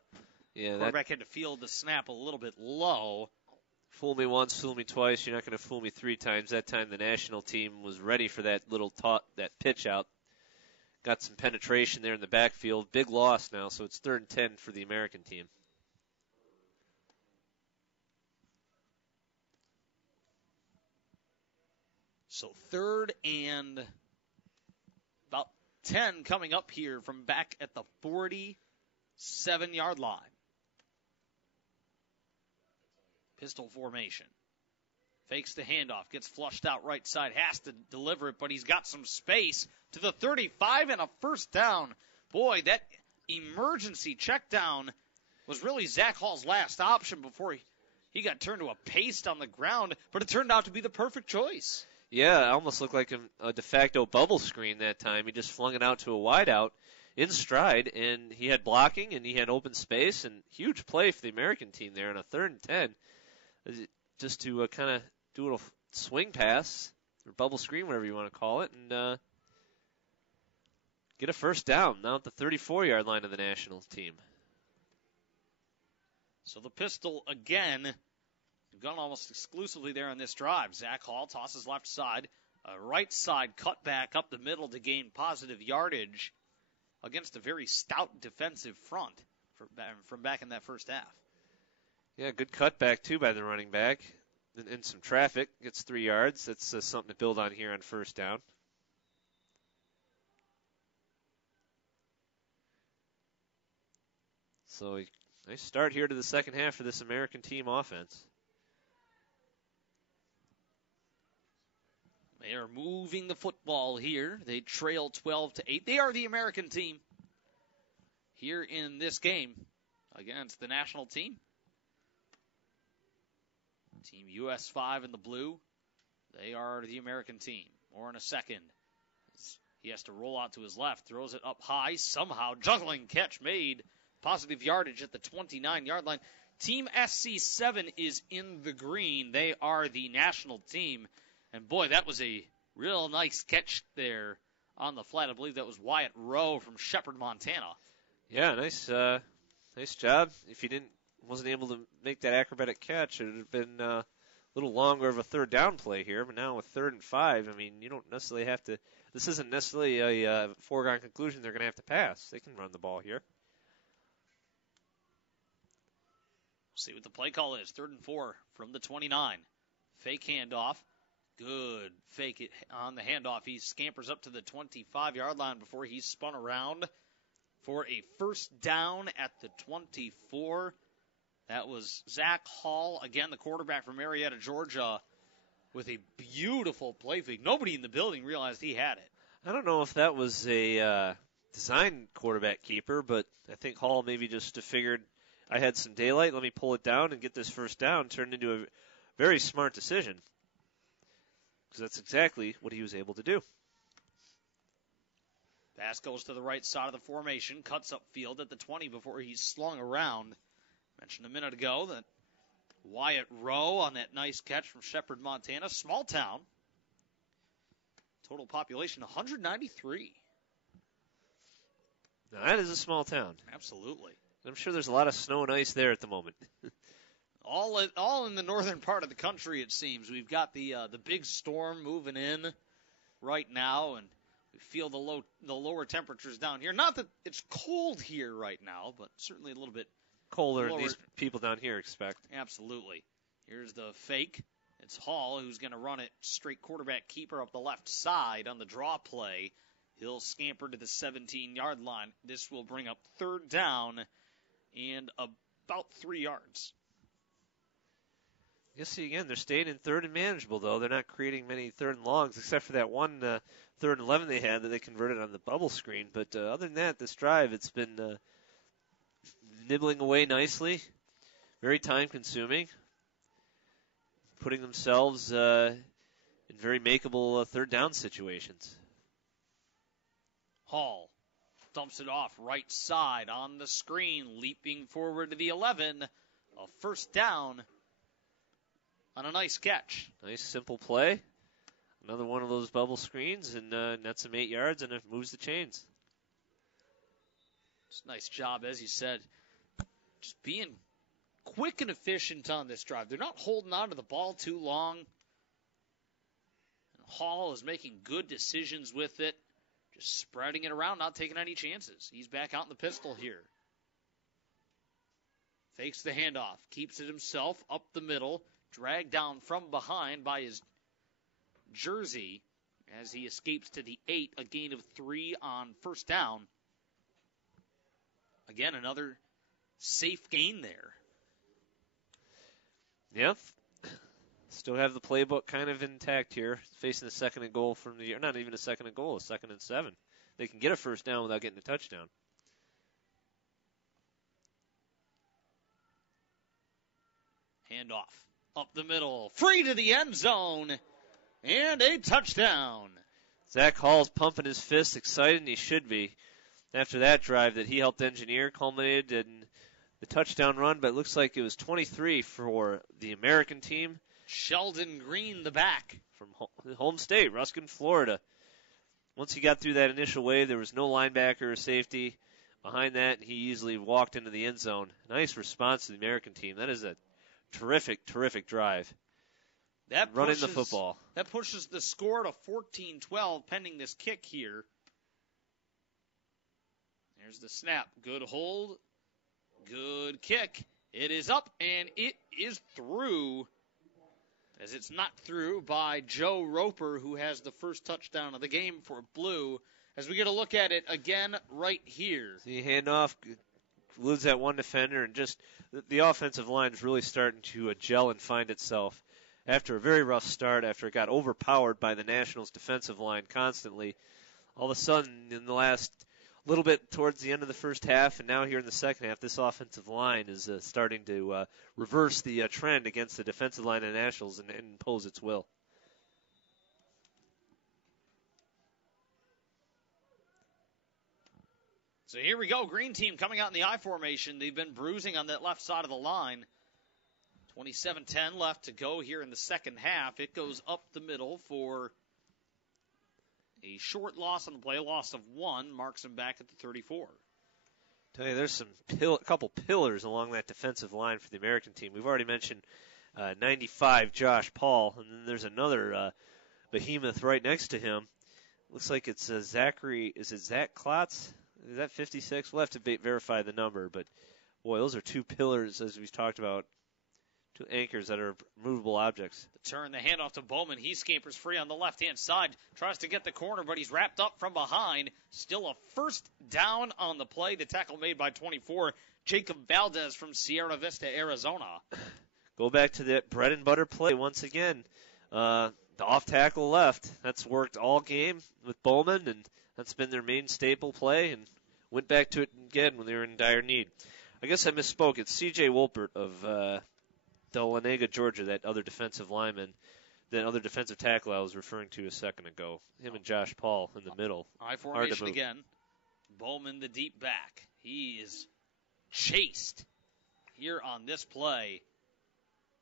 quarterback had to field the snap a little bit low. Fool me once, fool me twice. You're not going to fool me 3 times. That time the national team was ready for that little that pitch out. Got some penetration there in the backfield. Big loss now, so it's 3rd and 10 for the American team. So 3rd and about 10 coming up here from back at the 47-yard line. Pistol formation. Fakes the handoff. Gets flushed out right side. Has to deliver it, but he's got some space to the 35 and a first down. Boy, that emergency check down was really Zach Hall's last option before he got turned to a paste on the ground, but it turned out to be the perfect choice. Yeah, it almost looked like a de facto bubble screen that time. He just flung it out to a wideout in stride, and he had blocking, and he had open space, and huge play for the American team there on a 3rd and 10. Just to kind of do a little swing pass, or bubble screen, whatever you want to call it, and get a first down now at the 34-yard line of the national team. So the pistol again, gone almost exclusively there on this drive. Zach Hall tosses left side, right side cut back up the middle to gain positive yardage against a very stout defensive front from back in that first half. Yeah, good cutback, too, by the running back. In some traffic, gets 3 yards. That's something to build on here on first down. So, nice start here to the second half for this American team offense. They are moving the football here. They trail 12-8. They are the American team here in this game against the national team. Team US5 in the blue. They are the American team. More in a second. He has to roll out to his left. Throws it up high. Somehow juggling catch made. Positive yardage at the 29-yard line. Team SC7 is in the green. They are the national team. And boy, that was a real nice catch there on the flat. I believe that was Wyatt Rowe from Shepherd, Montana. Yeah, nice job. If he wasn't able to make that acrobatic catch, it would have been a little longer of a 3rd down play here. But now with 3rd and 5, I mean, you don't necessarily have to. This isn't necessarily a foregone conclusion they're going to have to pass. They can run the ball here. See what the play call is. 3rd and 4 from the 29. Fake handoff. Good fake it on the handoff. He scampers up to the 25-yard line before he's spun around for a first down at the 24. That was Zach Hall, again, the quarterback from Marietta, Georgia, with a beautiful play fake. Nobody in the building realized he had it. I don't know if that was a design quarterback keeper, but I think Hall maybe just figured I had some daylight, let me pull it down and get this first down, turned into a very smart decision. Because that's exactly what he was able to do. Pass goes to the right side of the formation, cuts up field at the 20 before he's slung around. Mentioned a minute ago that Wyatt Rowe on that nice catch from Shepherd, Montana. Small town. Total population 193. Now that is a small town. Absolutely. I'm sure there's a lot of snow and ice there at the moment. All in the northern part of the country, it seems. We've got the big storm moving in right now, and we feel the lower temperatures down here. Not that it's cold here right now, but certainly a little bit colder than these people down here expect. Absolutely. Here's the fake. It's Hall who's going to run it straight quarterback keeper up the left side on the draw play. He'll scamper to the 17-yard line. This will bring up 3rd down and about 3 yards. You see, again, they're staying in 3rd and manageable, though. They're not creating many 3rd and longs, except for that one 3rd and 11 they had that they converted on the bubble screen. But other than that, this drive, it's been nibbling away nicely, very time-consuming, putting themselves in very makeable third down situations. Hall dumps it off right side on the screen, leaping forward to the 11. A first down on a nice catch. Nice simple play. Another one of those bubble screens, and nets him 8 yards, and it moves the chains. Just nice job, as you said, just being quick and efficient on this drive. They're not holding on to the ball too long. And Hall is making good decisions with it, just spreading it around, not taking any chances. He's back out in the pistol here. Fakes the handoff, keeps it himself up the middle, dragged down from behind by his jersey as he escapes to the 8, a gain of 3 on first down. Again, another safe gain there. Yep. Still have the playbook kind of intact here, facing a second and goal from the, or not even a second and goal, a 2nd and 7. They can get a first down without getting a touchdown. Handoff up the middle, free to the end zone, and a touchdown. Zach Hall's pumping his fist, excited, and he should be. After that drive that he helped engineer, culminated in the touchdown run, but it looks like it was 23 for the American team. Sheldon Green, the back. From home state, Ruskin, Florida. Once he got through that initial wave, there was no linebacker or safety behind that, and he easily walked into the end zone. Nice response to the American team. That is a terrific, terrific drive. That running the football. That pushes the score to 14-12 pending this kick here. There's the snap. Good hold. Good kick. It is up, and it is through. As it's knocked through by Joe Roper, who has the first touchdown of the game for Blue. As we get a look at it again right here. The handoff, lose that one defender, and just the offensive line is really starting to gel and find itself. After a very rough start, after it got overpowered by the Nationals' defensive line constantly, all of a sudden in the last little bit towards the end of the first half, and now here in the second half, this offensive line is starting to reverse the trend against the defensive line of the Nationals and impose its will. So here we go. Green team coming out in the I formation. They've been bruising on that left side of the line. 27-10 left to go here in the second half. It goes up the middle for a short loss on the play, a loss of 1, marks him back at the 34. Tell you, there's a couple pillars along that defensive line for the American team. We've already mentioned 95, Josh Paul, and then there's another behemoth right next to him. Looks like it's Zachary. Is it Zach Klotz? Is that 56? We'll have to verify the number, but boy, those are two pillars, as we've talked about, two anchors that are movable objects. The turn, the handoff to Bowman. He scampers free on the left-hand side. Tries to get the corner, but he's wrapped up from behind. Still a first down on the play. The tackle made by 24, Jacob Valdez from Sierra Vista, Arizona. Go back to that bread and butter play once again. The off-tackle left. That's worked all game with Bowman, and that's been their main staple play, and went back to it again when they were in dire need. I guess I misspoke. It's C.J. Wolpert of Dahlonega, Georgia, that other defensive lineman, that other defensive tackle I was referring to a second ago. Him and Josh Paul in the middle. I formation again. Bowman, the deep back. He is chased here on this play.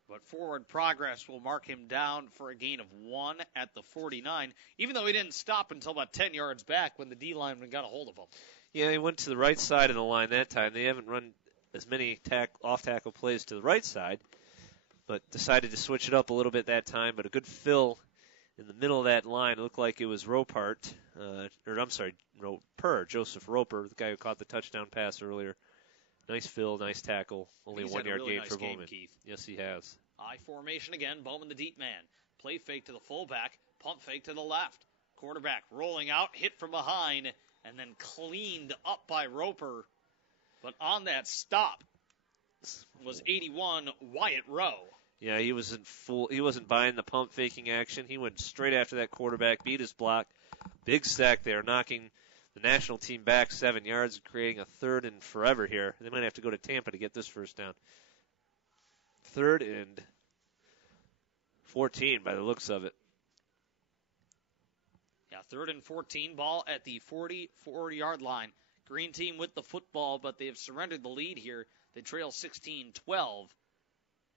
But forward progress will mark him down for a gain of 1 at the 49, even though he didn't stop until about 10 yards back when the D lineman got a hold of him. Yeah, he went to the right side of the line that time. They haven't run as many off-tackle plays to the right side, but decided to switch it up a little bit that time. But a good fill in the middle of that line. It looked like it was Roper, Joseph Roper, the guy who caught the touchdown pass earlier. Nice fill, nice tackle. Only a 1 yard gain for Bowman. Keith. Yes, he has. I formation again. Bowman, the deep man. Play fake to the fullback. Pump fake to the left. Quarterback rolling out, hit from behind, and then cleaned up by Roper. But on that stop was 81 Wyatt Rowe. Yeah, he wasn't buying the pump faking action. He went straight after that quarterback, beat his block. Big sack there, knocking the national team back 7 yards, creating a 3rd and forever here. They might have to go to Tampa to get this first down. 3rd and 14 by the looks of it. Yeah, 3rd and 14, ball at the 44-yard line. Green team with the football, but they have surrendered the lead here. They trail 16-12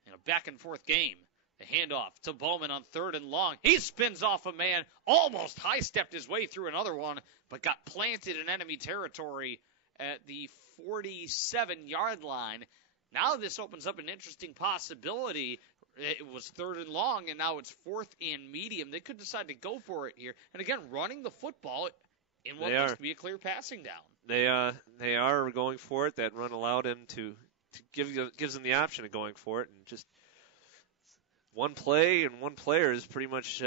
in a back-and-forth game. The handoff to Bowman on 3rd and long. He spins off a man, almost high-stepped his way through another one, but got planted in enemy territory at the 47-yard line. Now this opens up an interesting possibility. It was 3rd and long, and now it's 4th and medium. They could decide to go for it here. And again, running the football in what looks to be a clear passing down. They are going for it. That run allowed him to gives them the option of going for it, and just one play and one player has pretty much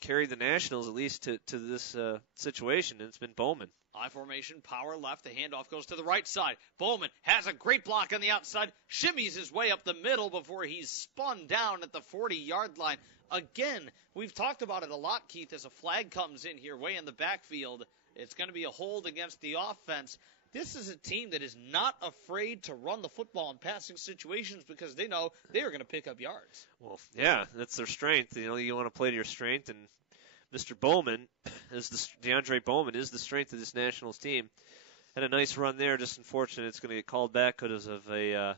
carried the Nationals at least to this situation, and it's been Bowman. I formation, power left. The handoff goes to the right side. Bowman has a great block on the outside, shimmies his way up the middle before he's spun down at the 40-yard line. Again, we've talked about it a lot, Keith, as a flag comes in here way in the backfield. It's going to be a hold against the offense. This is a team that is not afraid to run the football in passing situations because they know they are going to pick up yards. Well, yeah, that's their strength. You know, you want to play to your strength, and Mr. Bowman, DeAndre Bowman, is the strength of this Nationals team. Had a nice run there. Just unfortunate it's going to get called back because of a, I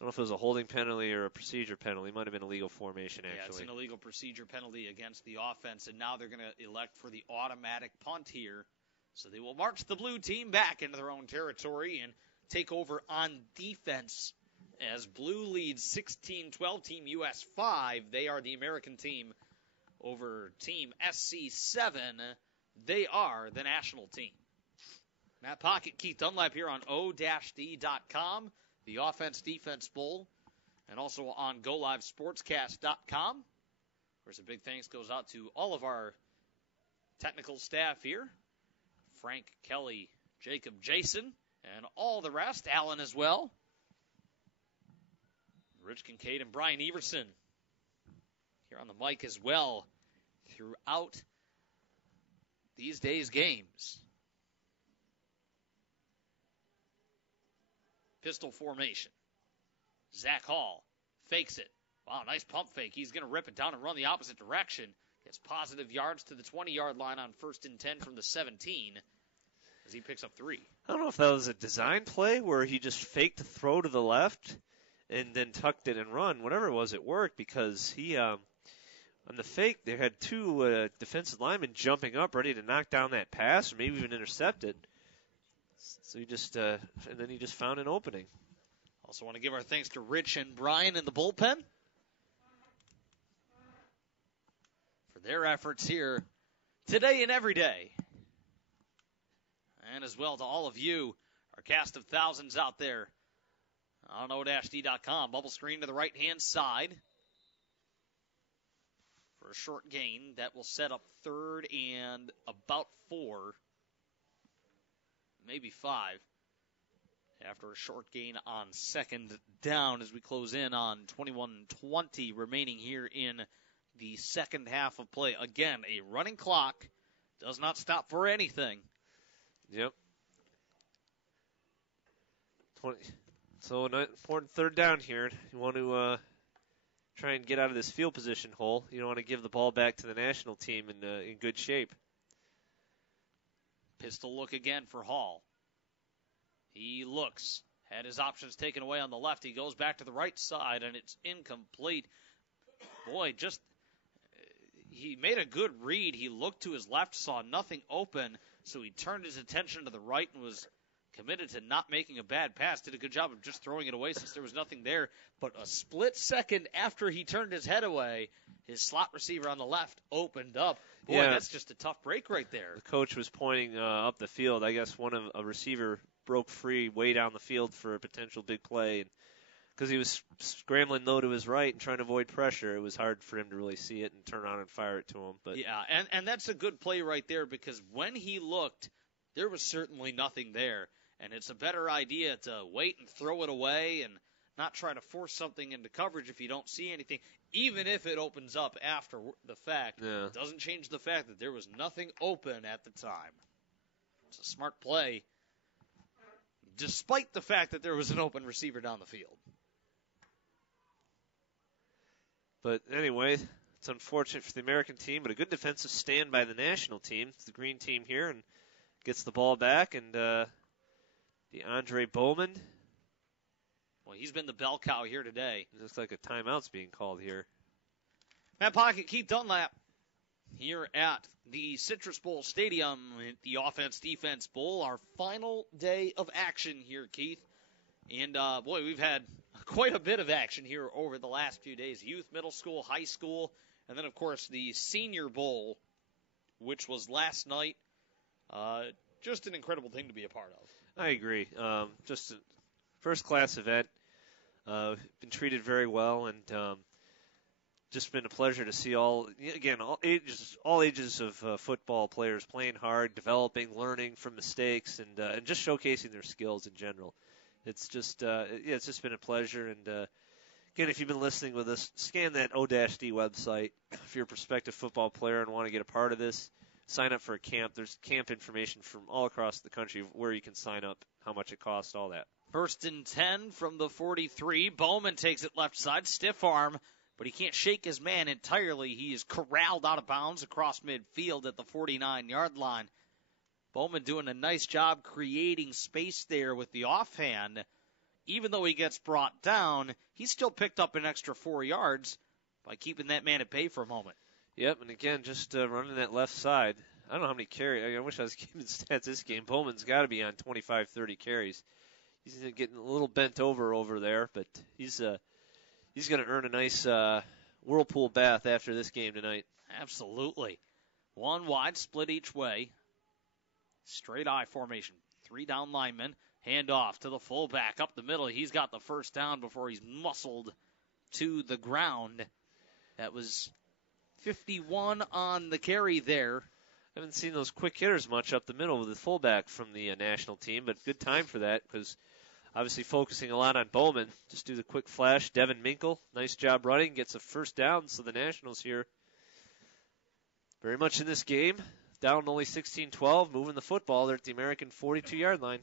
don't know if it was a holding penalty or a procedure penalty. It might have been a legal formation, actually. Yeah, it's an illegal procedure penalty against the offense, and now they're going to elect for the automatic punt here. So they will march the blue team back into their own territory and take over on defense as blue leads 16-12 team US5. They are the American team over team SC7. They are the national team. Matt Pocket, Keith Dunlap here on O-D.com, the Offense Defense Bowl, and also on GoLiveSportscast.com. Of course, a big thanks goes out to all of our technical staff here. Frank, Kelly, Jacob, Jason, and all the rest. Alan as well. Rich Kincaid and Brian Everson here on the mic as well throughout these days' games. Pistol formation. Zach Hall fakes it. Wow, nice pump fake. He's going to rip it down and run the opposite direction. Gets positive yards to the 20-yard line on 1st and 10 from the 17 as he picks up 3. I don't know if that was a design play where he just faked a throw to the left and then tucked it and run. Whatever it was, it worked because he, on the fake, they had 2 defensive linemen jumping up ready to knock down that pass or maybe even intercept it. So he just, and then he just found an opening. Also want to give our thanks to Rich and Brian in the bullpen for their efforts here today and every day. And as well to all of you, our cast of thousands out there on O-D.com. Bubble screen to the right-hand side for a short gain. That will set up 3rd and about 4, maybe 5. After a short gain on 2nd down as we close in on 21-20 remaining here in the second half of play. Again, a running clock does not stop for anything. Yep. 20. So an important 3rd down here. You want to try and get out of this field position hole. You don't want to give the ball back to the national team in good shape. Pistol look again for Hall. He looks. Had his options taken away on the left. He goes back to the right side, and it's incomplete. Boy, he made a good read. He looked to his left, saw nothing open, so he turned his attention to the right and was committed to not making a bad pass. Did a good job of just throwing it away since there was nothing there. But a split second after he turned his head away, his slot receiver on the left opened up. Boy, yeah, that's just a tough break right there. The coach was pointing up the field. I guess a receiver broke free way down the field for a potential big play. Because he was scrambling low to his right and trying to avoid pressure, it was hard for him to really see it and turn on and fire it to him. But yeah, and that's a good play right there because when he looked, there was certainly nothing there. And it's a better idea to wait and throw it away and not try to force something into coverage if you don't see anything, even if it opens up after the fact. Yeah. It doesn't change the fact that there was nothing open at the time. It's a smart play, despite the fact that there was an open receiver down the field. But anyway, It's unfortunate for the American team, but a good defensive stand by the national team. It's the green team here, and gets the ball back, and DeAndre Bowman. Well, he's been the bell cow here today. It looks like a timeout's being called here. Matt Pocket, Keith Dunlap here at the Citrus Bowl Stadium, the Offense-Defense Bowl, our final day of action here, Keith. And, boy, we've had quite a bit of action here over the last few days. Youth, middle school, high school, and then, of course, the Senior Bowl, which was last night. Just an incredible thing to be a part of. I agree. Just a first-class event. Been treated very well, and just been a pleasure to see all ages of football players playing hard, developing, learning from mistakes, and just showcasing their skills in general. It's just it's just been a pleasure. And again, if you've been listening with us, scan that O-D website if you're a prospective football player and want to get a part of this. Sign up for a camp. There's camp information from all across the country where you can sign up, how much it costs, all that. 1st and 10 from the 43. Bowman takes it left side, stiff arm, but he can't shake his man entirely. He is corralled out of bounds across midfield at the 49-yard line. Bowman doing a nice job creating space there with the offhand. Even though he gets brought down, he still picked up an extra 4 yards by keeping that man at bay for a moment. Yep, and again, just running that left side. I don't know how many carries. I wish I was keeping stats this game. Bowman's got to be on 25, 30 carries. He's getting a little bent over there, but he's going to earn a nice whirlpool bath after this game tonight. Absolutely. One wide, split each way. Straight I formation. 3 down linemen. Hand off to the fullback up the middle. He's got the first down before he's muscled to the ground. That was 51 on the carry there. I haven't seen those quick hitters much up the middle with the fullback from the national team, but good time for that because obviously focusing a lot on Bowman. Just do the quick flash. Devin Minkle, nice job running, gets a first down, so the Nationals here very much in this game. Down only 16-12, moving the football. They're at the American 42-yard line.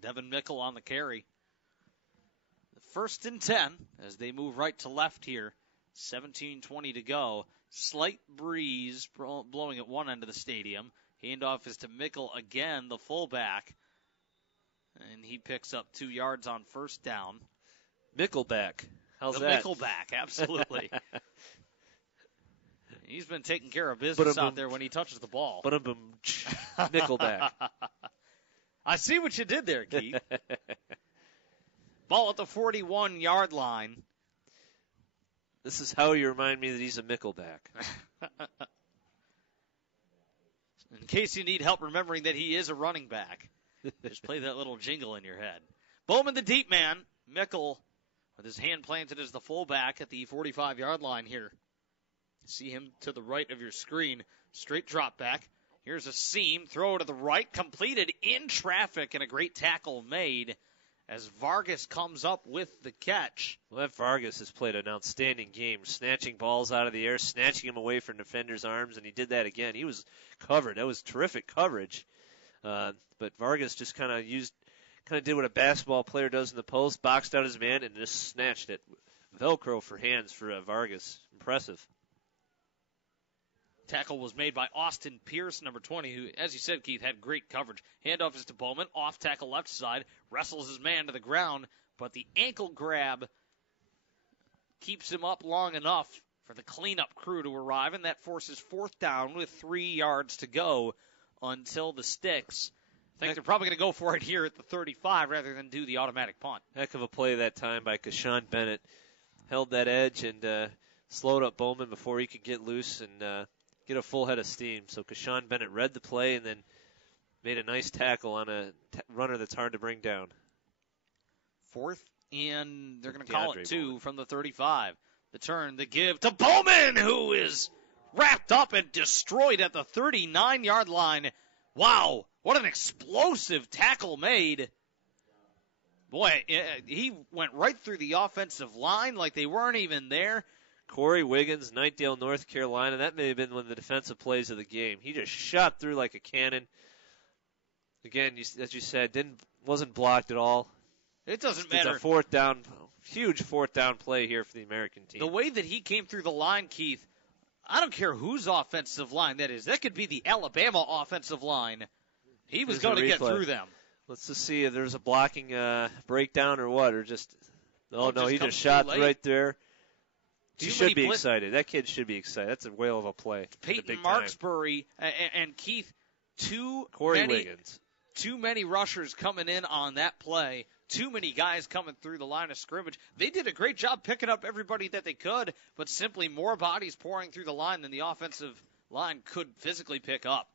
Devin Minkle on the carry. 1st and 10 as they move right to left here. 17:20 to go. Slight breeze blowing at one end of the stadium. Handoff is to Mickle again, the fullback. And he picks up 2 yards on first down. Mickleback. How's the that? Mickleback, absolutely. He's been taking care of business out there when he touches the ball. Mickleback. I see what you did there, Keith. Ball at the 41-yard line. This is how you remind me that he's a Mickleback. In case you need help remembering that he is a running back, just play that little jingle in your head. Bowman the deep man. Mickle with his hand planted as the fullback at the 45-yard line here. See him to the right of your screen. Straight drop back. Here's a seam. Throw to the right. Completed in traffic and a great tackle made as Vargas comes up with the catch. Well, that Vargas has played an outstanding game, snatching balls out of the air, snatching them away from defenders' arms, and he did that again. He was covered. That was terrific coverage. But Vargas just kind of did what a basketball player does in the post, boxed out his man, and just snatched it. Velcro for hands for Vargas. Impressive. Tackle was made by Austin Pierce, number 20, who, as you said, Keith, had great coverage. Handoff is to Bowman, off tackle left side, wrestles his man to the ground, but the ankle grab keeps him up long enough for the cleanup crew to arrive, and that forces 4th down with 3 yards to go until the sticks. I think they're probably going to go for it here at the 35 rather than do the automatic punt. Heck of a play that time by Kashawn Bennett. Held that edge and slowed up Bowman before he could get loose and get a full head of steam. So Kashawn Bennett read the play and then made a nice tackle on a runner that's hard to bring down. 4th, and they're going to call it 2 from the 35. The turn, the give to Bowman, who is wrapped up and destroyed at the 39-yard line. Wow, what an explosive tackle made. Boy, he went right through the offensive line like they weren't even there. Corey Wiggins, Knightdale, North Carolina. That may have been one of the defensive plays of the game. He just shot through like a cannon. Again, as you said, wasn't blocked at all. It doesn't matter. It's a 4th down huge fourth down play here for the American team. The way that he came through the line, Keith, I don't care whose offensive line that is. That could be the Alabama offensive line. He was going to get through them. Let's just see if there's a blocking breakdown or what, or just he just shot late. right there. He should be excited. That kid should be excited. That's a whale of a play. Peyton Marksbury and Keith, Corey Wiggins. Too many rushers coming in on that play. Too many guys coming through the line of scrimmage. They did a great job picking up everybody that they could, but simply more bodies pouring through the line than the offensive line could physically pick up.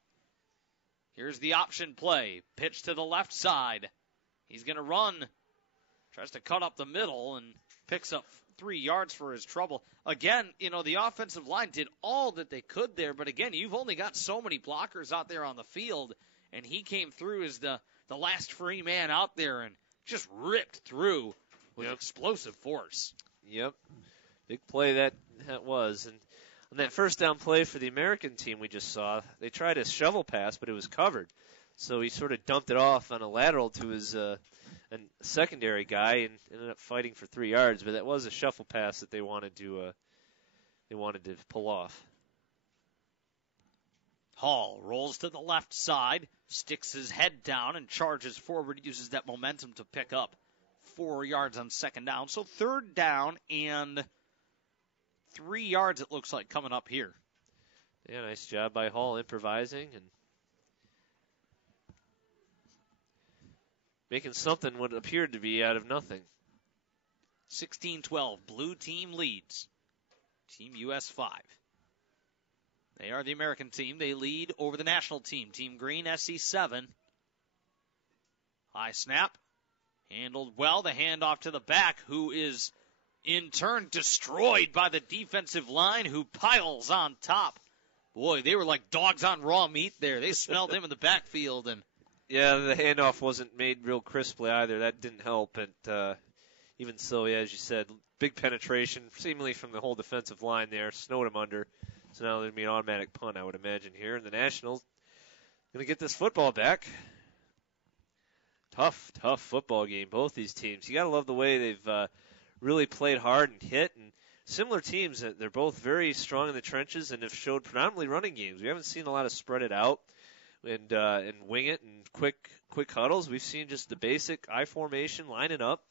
Here's the option play. Pitch to the left side. He's going to run. Tries to cut up the middle and picks up 3 yards for his trouble. Again, the offensive line did all that they could there, but again, you've only got so many blockers out there on the field, and he came through as the last free man out there and just ripped through with explosive force. Yep. Big play that was. And on that first down play for the American team we just saw, they tried a shovel pass, but it was covered. So he sort of dumped it off on a lateral to his secondary guy and ended up fighting for 3 yards. But that was a shuffle pass that they wanted to pull off. Hall rolls to the left side, sticks his head down, and charges forward, uses that momentum to pick up 4 yards on second down. So third down and 3 yards, it looks like, coming up here. Yeah, nice job by Hall improvising and making something what appeared to be out of nothing. 16-12, blue team leads. Team US5. They are the American team. They lead over the national team. Team green, SC7. High snap. Handled well. The handoff to the back, who is in turn destroyed by the defensive line, who piles on top. Boy, they were like dogs on raw meat there. They smelled him in the backfield. And yeah, the handoff wasn't made real crisply either. That didn't help. And even so, yeah, as you said, big penetration, seemingly from the whole defensive line there, snowed him under. So now there'll be an automatic punt, I would imagine, here. And the Nationals going to get this football back. Tough football game, both these teams. You got to love the way they've really played hard and hit. And similar teams, they're both very strong in the trenches and have showed predominantly running games. We haven't seen a lot of spread it out and wing it and quick huddles. We've seen just the basic I formation, line it up.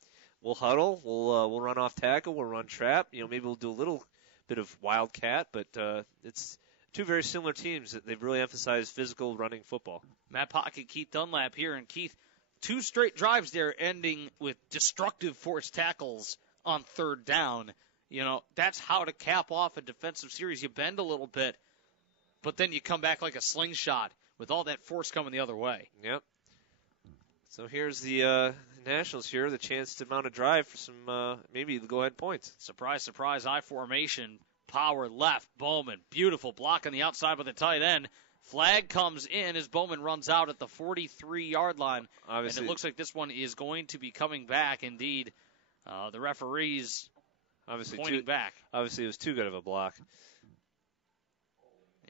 We'll huddle. We'll run off tackle. We'll run trap. Maybe we'll do a little bit of wildcat, but it's two very similar teams that they've really emphasized physical running football. Matt Pocket, Keith Dunlap here, and Keith, 2 straight drives there ending with destructive forced tackles on third down. That's how to cap off a defensive series. You bend a little bit, but then you come back like a slingshot with all that force coming the other way. Yep. So here's the Nationals here, the chance to mount a drive for some maybe the go-ahead points. Surprise, surprise, I formation, power left, Bowman, beautiful block on the outside by the tight end. Flag comes in as Bowman runs out at the 43-yard line. Obviously, and it looks like this one is going to be coming back. Indeed, the referees pointing back. Obviously, it was too good of a block.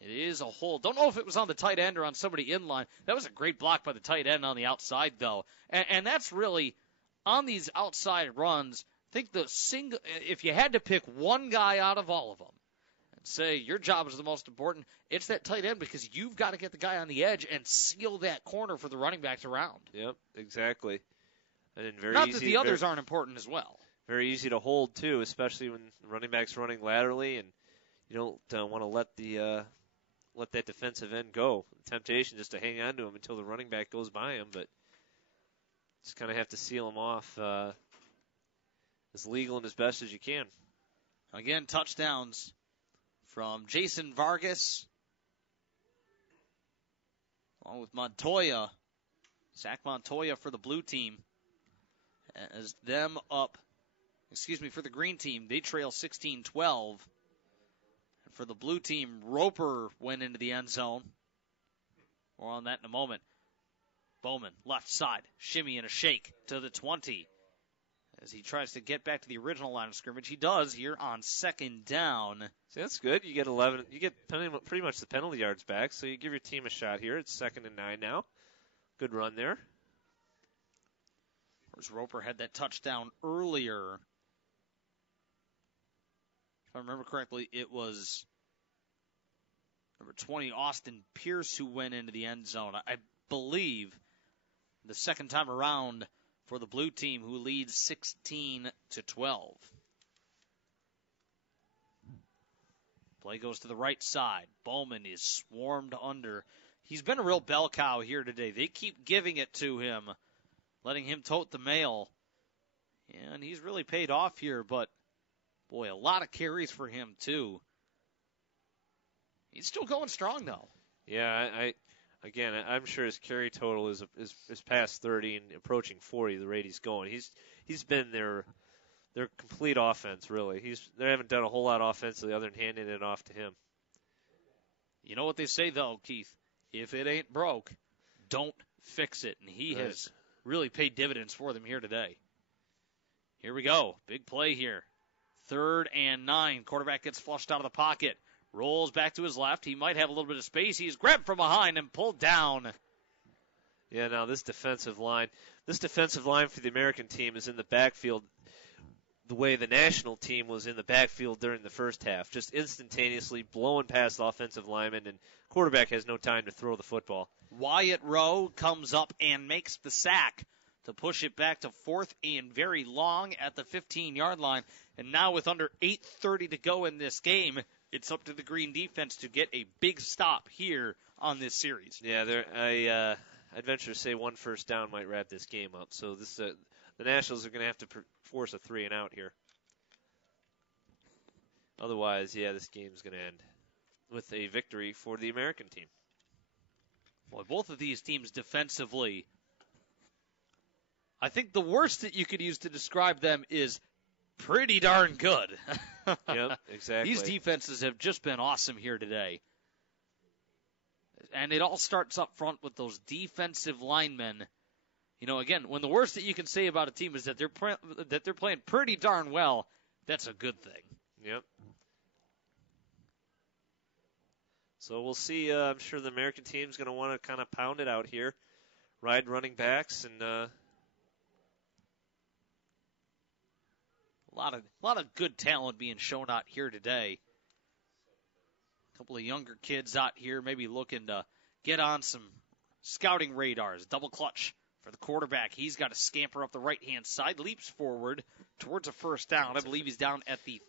It is a hold. Don't know if it was on the tight end or on somebody in line. That was a great block by the tight end on the outside, though. And that's really, on these outside runs, I think if you had to pick one guy out of all of them and say your job is the most important, it's that tight end, because you've got to get the guy on the edge and seal that corner for the running backs around. Yep, exactly. And Not that the others aren't important as well. Very easy to hold, too, especially when the running back's running laterally, and you don't want to let that defensive end go. The temptation just to hang on to him until the running back goes by him, but just kind of have to seal him off as legal and as best as you can. Again, touchdowns from Jason Vargas, along with Montoya. Zach Montoya for the blue team. As for the green team, they trail 16-12. For the blue team, Roper went into the end zone. More on that in a moment. Bowman, left side, shimmy and a shake to the 20. As he tries to get back to the original line of scrimmage, he does here on second down. See, that's good. You get 11. You get pretty much the penalty yards back, so you give your team a shot here. It's 2nd and 9 now. Good run there. Whereas Roper had that touchdown earlier if I remember correctly, it was number 20, Austin Pierce, who went into the end zone. I believe the second time around for the blue team, who leads 16-12. Play goes to the right side. Bowman is swarmed under. He's been a real bell cow here today. They keep giving it to him, letting him tote the mail. And he's really paid off here, but, boy, a lot of carries for him, too. He's still going strong, though. Yeah, I'm sure his carry total is past 30 and approaching 40, the rate he's going. He's been their complete offense, really. They haven't done a whole lot offensively other than handing it off to him. You know what they say, though, Keith? If it ain't broke, don't fix it. And he has really paid dividends for them here today. Here we go. Big play here. 3rd and 9. Quarterback gets flushed out of the pocket. Rolls back to his left. He might have a little bit of space. He's grabbed from behind and pulled down. Yeah, now this defensive line for the American team is in the backfield the way the national team was in the backfield during the first half, just instantaneously blowing past the offensive lineman, and quarterback has no time to throw the football. Wyatt Rowe comes up and makes the sack to push it back to 4th and very long at the 15-yard line. And now with under 8:30 to go in this game, it's up to the Green defense to get a big stop here on this series. Yeah, I'd venture to say one first down might wrap this game up. So the Nationals are going to have to force a 3-and-out here. Otherwise, yeah, this game's going to end with a victory for the American team. Boy, both of these teams defensively, I think the worst that you could use to describe them is pretty darn good. Yep, exactly. These defenses have just been awesome here today. And it all starts up front with those defensive linemen. You know, again, when the worst that you can say about a team is that they're playing pretty darn well, that's a good thing. Yep. So we'll see. I'm sure the American team's going to want to kind of pound it out here, ride running backs, and a lot of good talent being shown out here today. A couple of younger kids out here maybe looking to get on some scouting radars. Double clutch for the quarterback. He's got to scamper up the right-hand side, leaps forward towards a first down. I believe he's down at the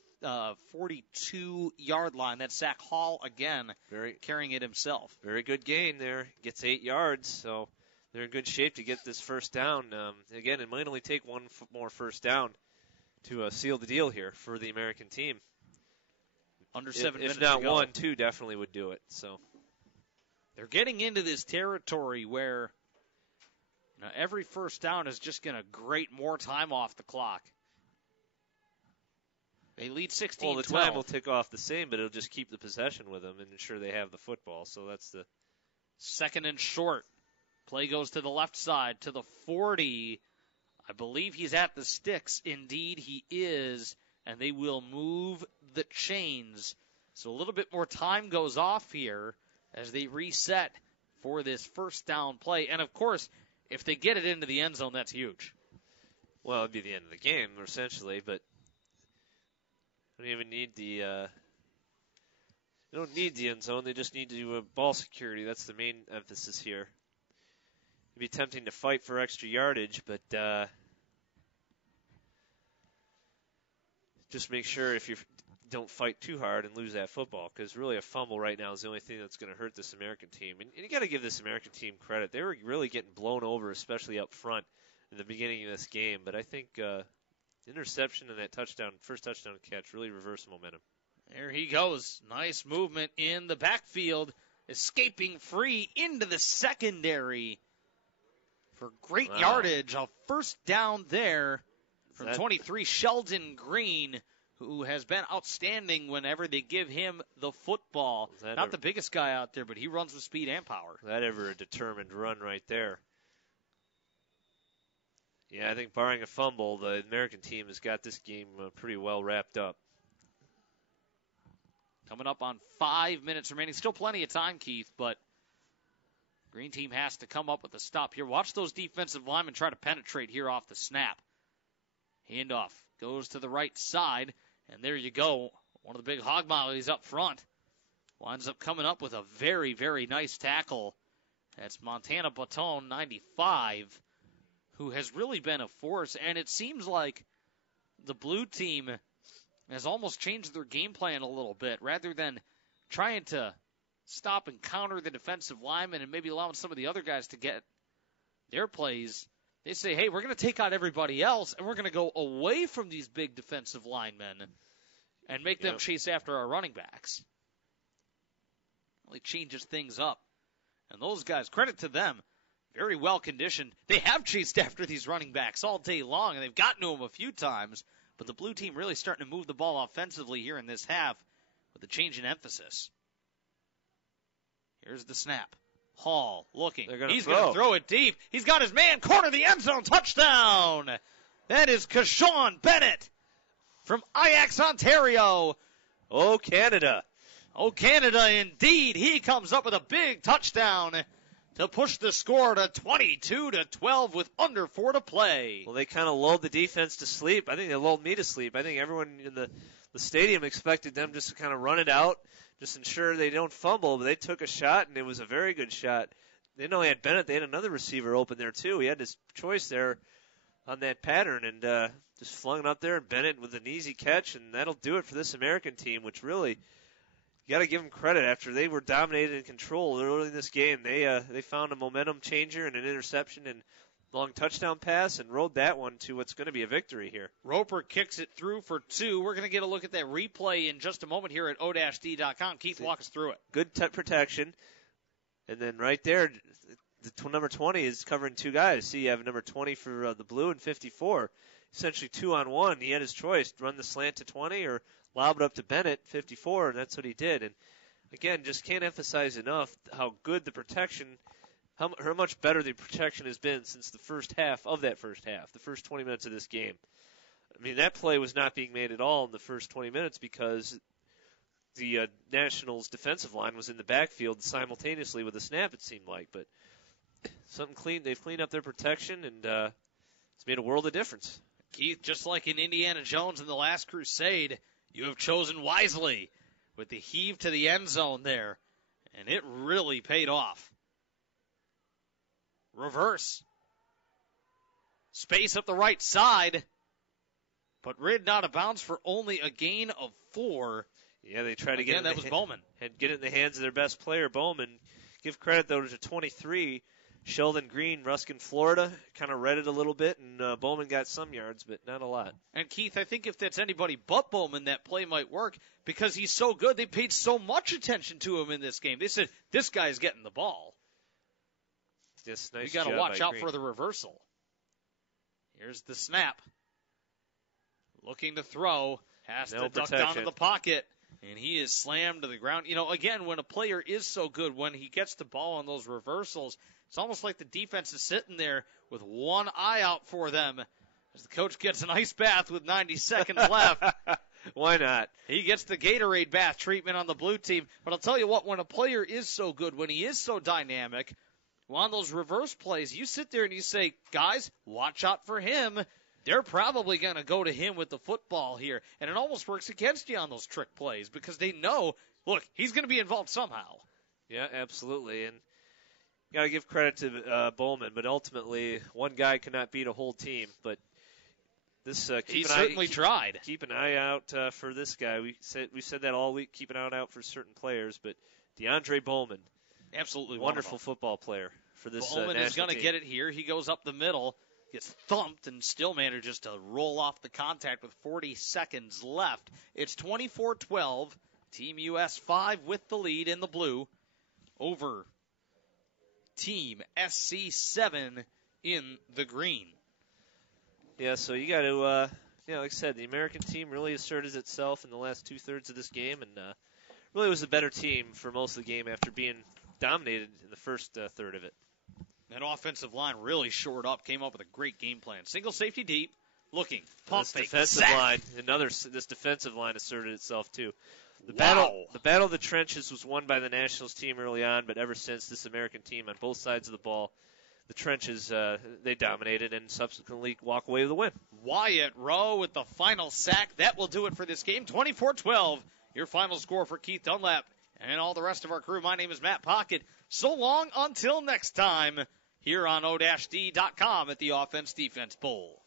42-yard line. That's Zach Hall again, carrying it himself. Very good gain there. Gets 8 yards, so they're in good shape to get this first down. Again, it might only take one more first down to seal the deal here for the American team. Under 7 minutes If not to go. 1, 2 definitely would do it. So they're getting into this territory where every first down is just going to grate more time off the clock. They lead 16-12. Well, the time will tick off the same, but it'll just keep the possession with them and ensure they have the football. So that's the 2nd and short. Play goes to the left side to the 40. I believe he's at the sticks. Indeed, he is. And they will move the chains. So a little bit more time goes off here as they reset for this first down play. And, of course, if they get it into the end zone, that's huge. Well, it'd be the end of the game, essentially, but they don't even need they don't need the end zone. They just need to do ball security. That's the main emphasis here. It'd be tempting to fight for extra yardage, but just make sure if you don't fight too hard and lose that football, because really a fumble right now is the only thing that's going to hurt this American team. And you got to give this American team credit. They were really getting blown over, especially up front in the beginning of this game. But I think interception and that first touchdown catch really reversed momentum. There he goes. Nice movement in the backfield, escaping free into the secondary for great yardage. A first down there from 23, Sheldon Green, who has been outstanding whenever they give him the football. Not the biggest guy out there, but he runs with speed and power. That ever a determined run right there. Yeah, I think barring a fumble, the American team has got this game pretty well wrapped up. Coming up on 5 minutes remaining. Still plenty of time, Keith, but Green team has to come up with a stop here. Watch those defensive linemen try to penetrate here off the snap. Handoff goes to the right side, and there you go. one of the big hog mollies up front. Winds up coming up with a very, very nice tackle. That's Montana Baton, 95, who has really been a force. And it seems like the blue team has almost changed their game plan a little bit. Rather than trying to stop and counter the defensive linemen and maybe allowing some of the other guys to get their plays, they say, hey, we're going to take out everybody else, and we're going to go away from these big defensive linemen and make them chase after our running backs. Really changes things up. And those guys, credit to them, very well conditioned. They have chased after these running backs all day long, and they've gotten to them a few times. But the blue team really starting to move the ball offensively here in this half with a change in emphasis. Here's the snap. Hall looking. He's going to throw it deep. He's got his man, corner the end zone, touchdown. That is Kashawn Bennett from Ajax, Ontario. Oh, Canada. Oh, Canada, indeed. He comes up with a big touchdown to push the score to 22-12 with under 4 to play. Well, they kind of lulled the defense to sleep. I think they lulled me to sleep. I think everyone in the stadium expected them just to kind of run it out, just ensure they don't fumble, but they took a shot, and it was a very good shot. They didn't only had Bennett, they had another receiver open there, too. He had his choice there on that pattern, and just flung it up there, and Bennett with an easy catch, and that'll do it for this American team, which really, you got to give them credit. After they were dominated in control early in this game, they found a momentum changer and an interception and long touchdown pass and rode that one to what's going to be a victory here. Roper kicks it through for 2. We're going to get a look at that replay in just a moment here at o-d.com. Keith, walk us through it. Good protection. And then right there, number 20 is covering 2 guys. See, you have number 20 for the blue and 54. Essentially 2-on-1. He had his choice, run the slant to 20 or lob it up to Bennett, 54, and that's what he did. And again, just can't emphasize enough how good the protection, how much better the protection has been since the first half of that first half, the first 20 minutes of this game. I mean, that play was not being made at all in the first 20 minutes because the Nationals defensive line was in the backfield simultaneously with the snap, it seemed like. But they've cleaned up their protection, and it's made a world of difference. Keith, just like in Indiana Jones in The Last Crusade, you have chosen wisely with the heave to the end zone there, and it really paid off. Reverse. Space up the right side, but ridden out of bounds for only a gain of 4. Yeah, they tried to get that was Bowman. And get it in the hands of their best player, Bowman. Give credit, though, to 23, Sheldon Green, Ruskin, Florida. Kind of read it a little bit, and Bowman got some yards, but not a lot. And, Keith, I think if that's anybody but Bowman, that play might work because he's so good. They paid so much attention to him in this game. They said, this guy's getting the ball. Yes, nice you got to watch out Green. for the reversal. Here's the snap. Looking to throw. Has to duck down to the pocket. And he is slammed to the ground. You know, again, when a player is so good, when he gets the ball on those reversals, it's almost like the defense is sitting there with one eye out for them as the coach gets an ice bath with 90 seconds left. Why not? He gets the Gatorade bath treatment on the blue team. But I'll tell you what, when a player is so good, when he is so dynamic, well, on those reverse plays, you sit there and you say, guys, watch out for him. They're probably going to go to him with the football here. And it almost works against you on those trick plays because they know, look, he's going to be involved somehow. Yeah, absolutely. And you got to give credit to Bowman, but ultimately one guy cannot beat a whole team. But this he certainly tried. Keep an eye out for this guy. We said that all week, keep an eye out for certain players. But DeAndre Bowman, absolutely wonderful football player for this Bowman is going to team. get it here. He goes up the middle. Gets thumped and still manages to roll off the contact with 40 seconds left. It's 24-12. Team US5 with the lead in the blue over Team SC7 in the green. Yeah, so you got to, like I said, the American team really asserted itself in the last 2/3 of this game and really was a better team for most of the game after being dominated in the first third of it. That offensive line really shored up, came up with a great game plan. Single safety deep, looking, pump fake, defensive sack. line. This defensive line asserted itself too. The Wow. battle of the trenches was won by the Nationals team early on, but ever since, this American team on both sides of the ball, the trenches, they dominated and subsequently walk away with the win. Wyatt Rowe with the final sack. That will do it for this game. 24-12. Your final score for Keith Dunlap and all the rest of our crew. My name is Matt Pocket. So long until next time here on O-D.com at the Offense Defense Bowl.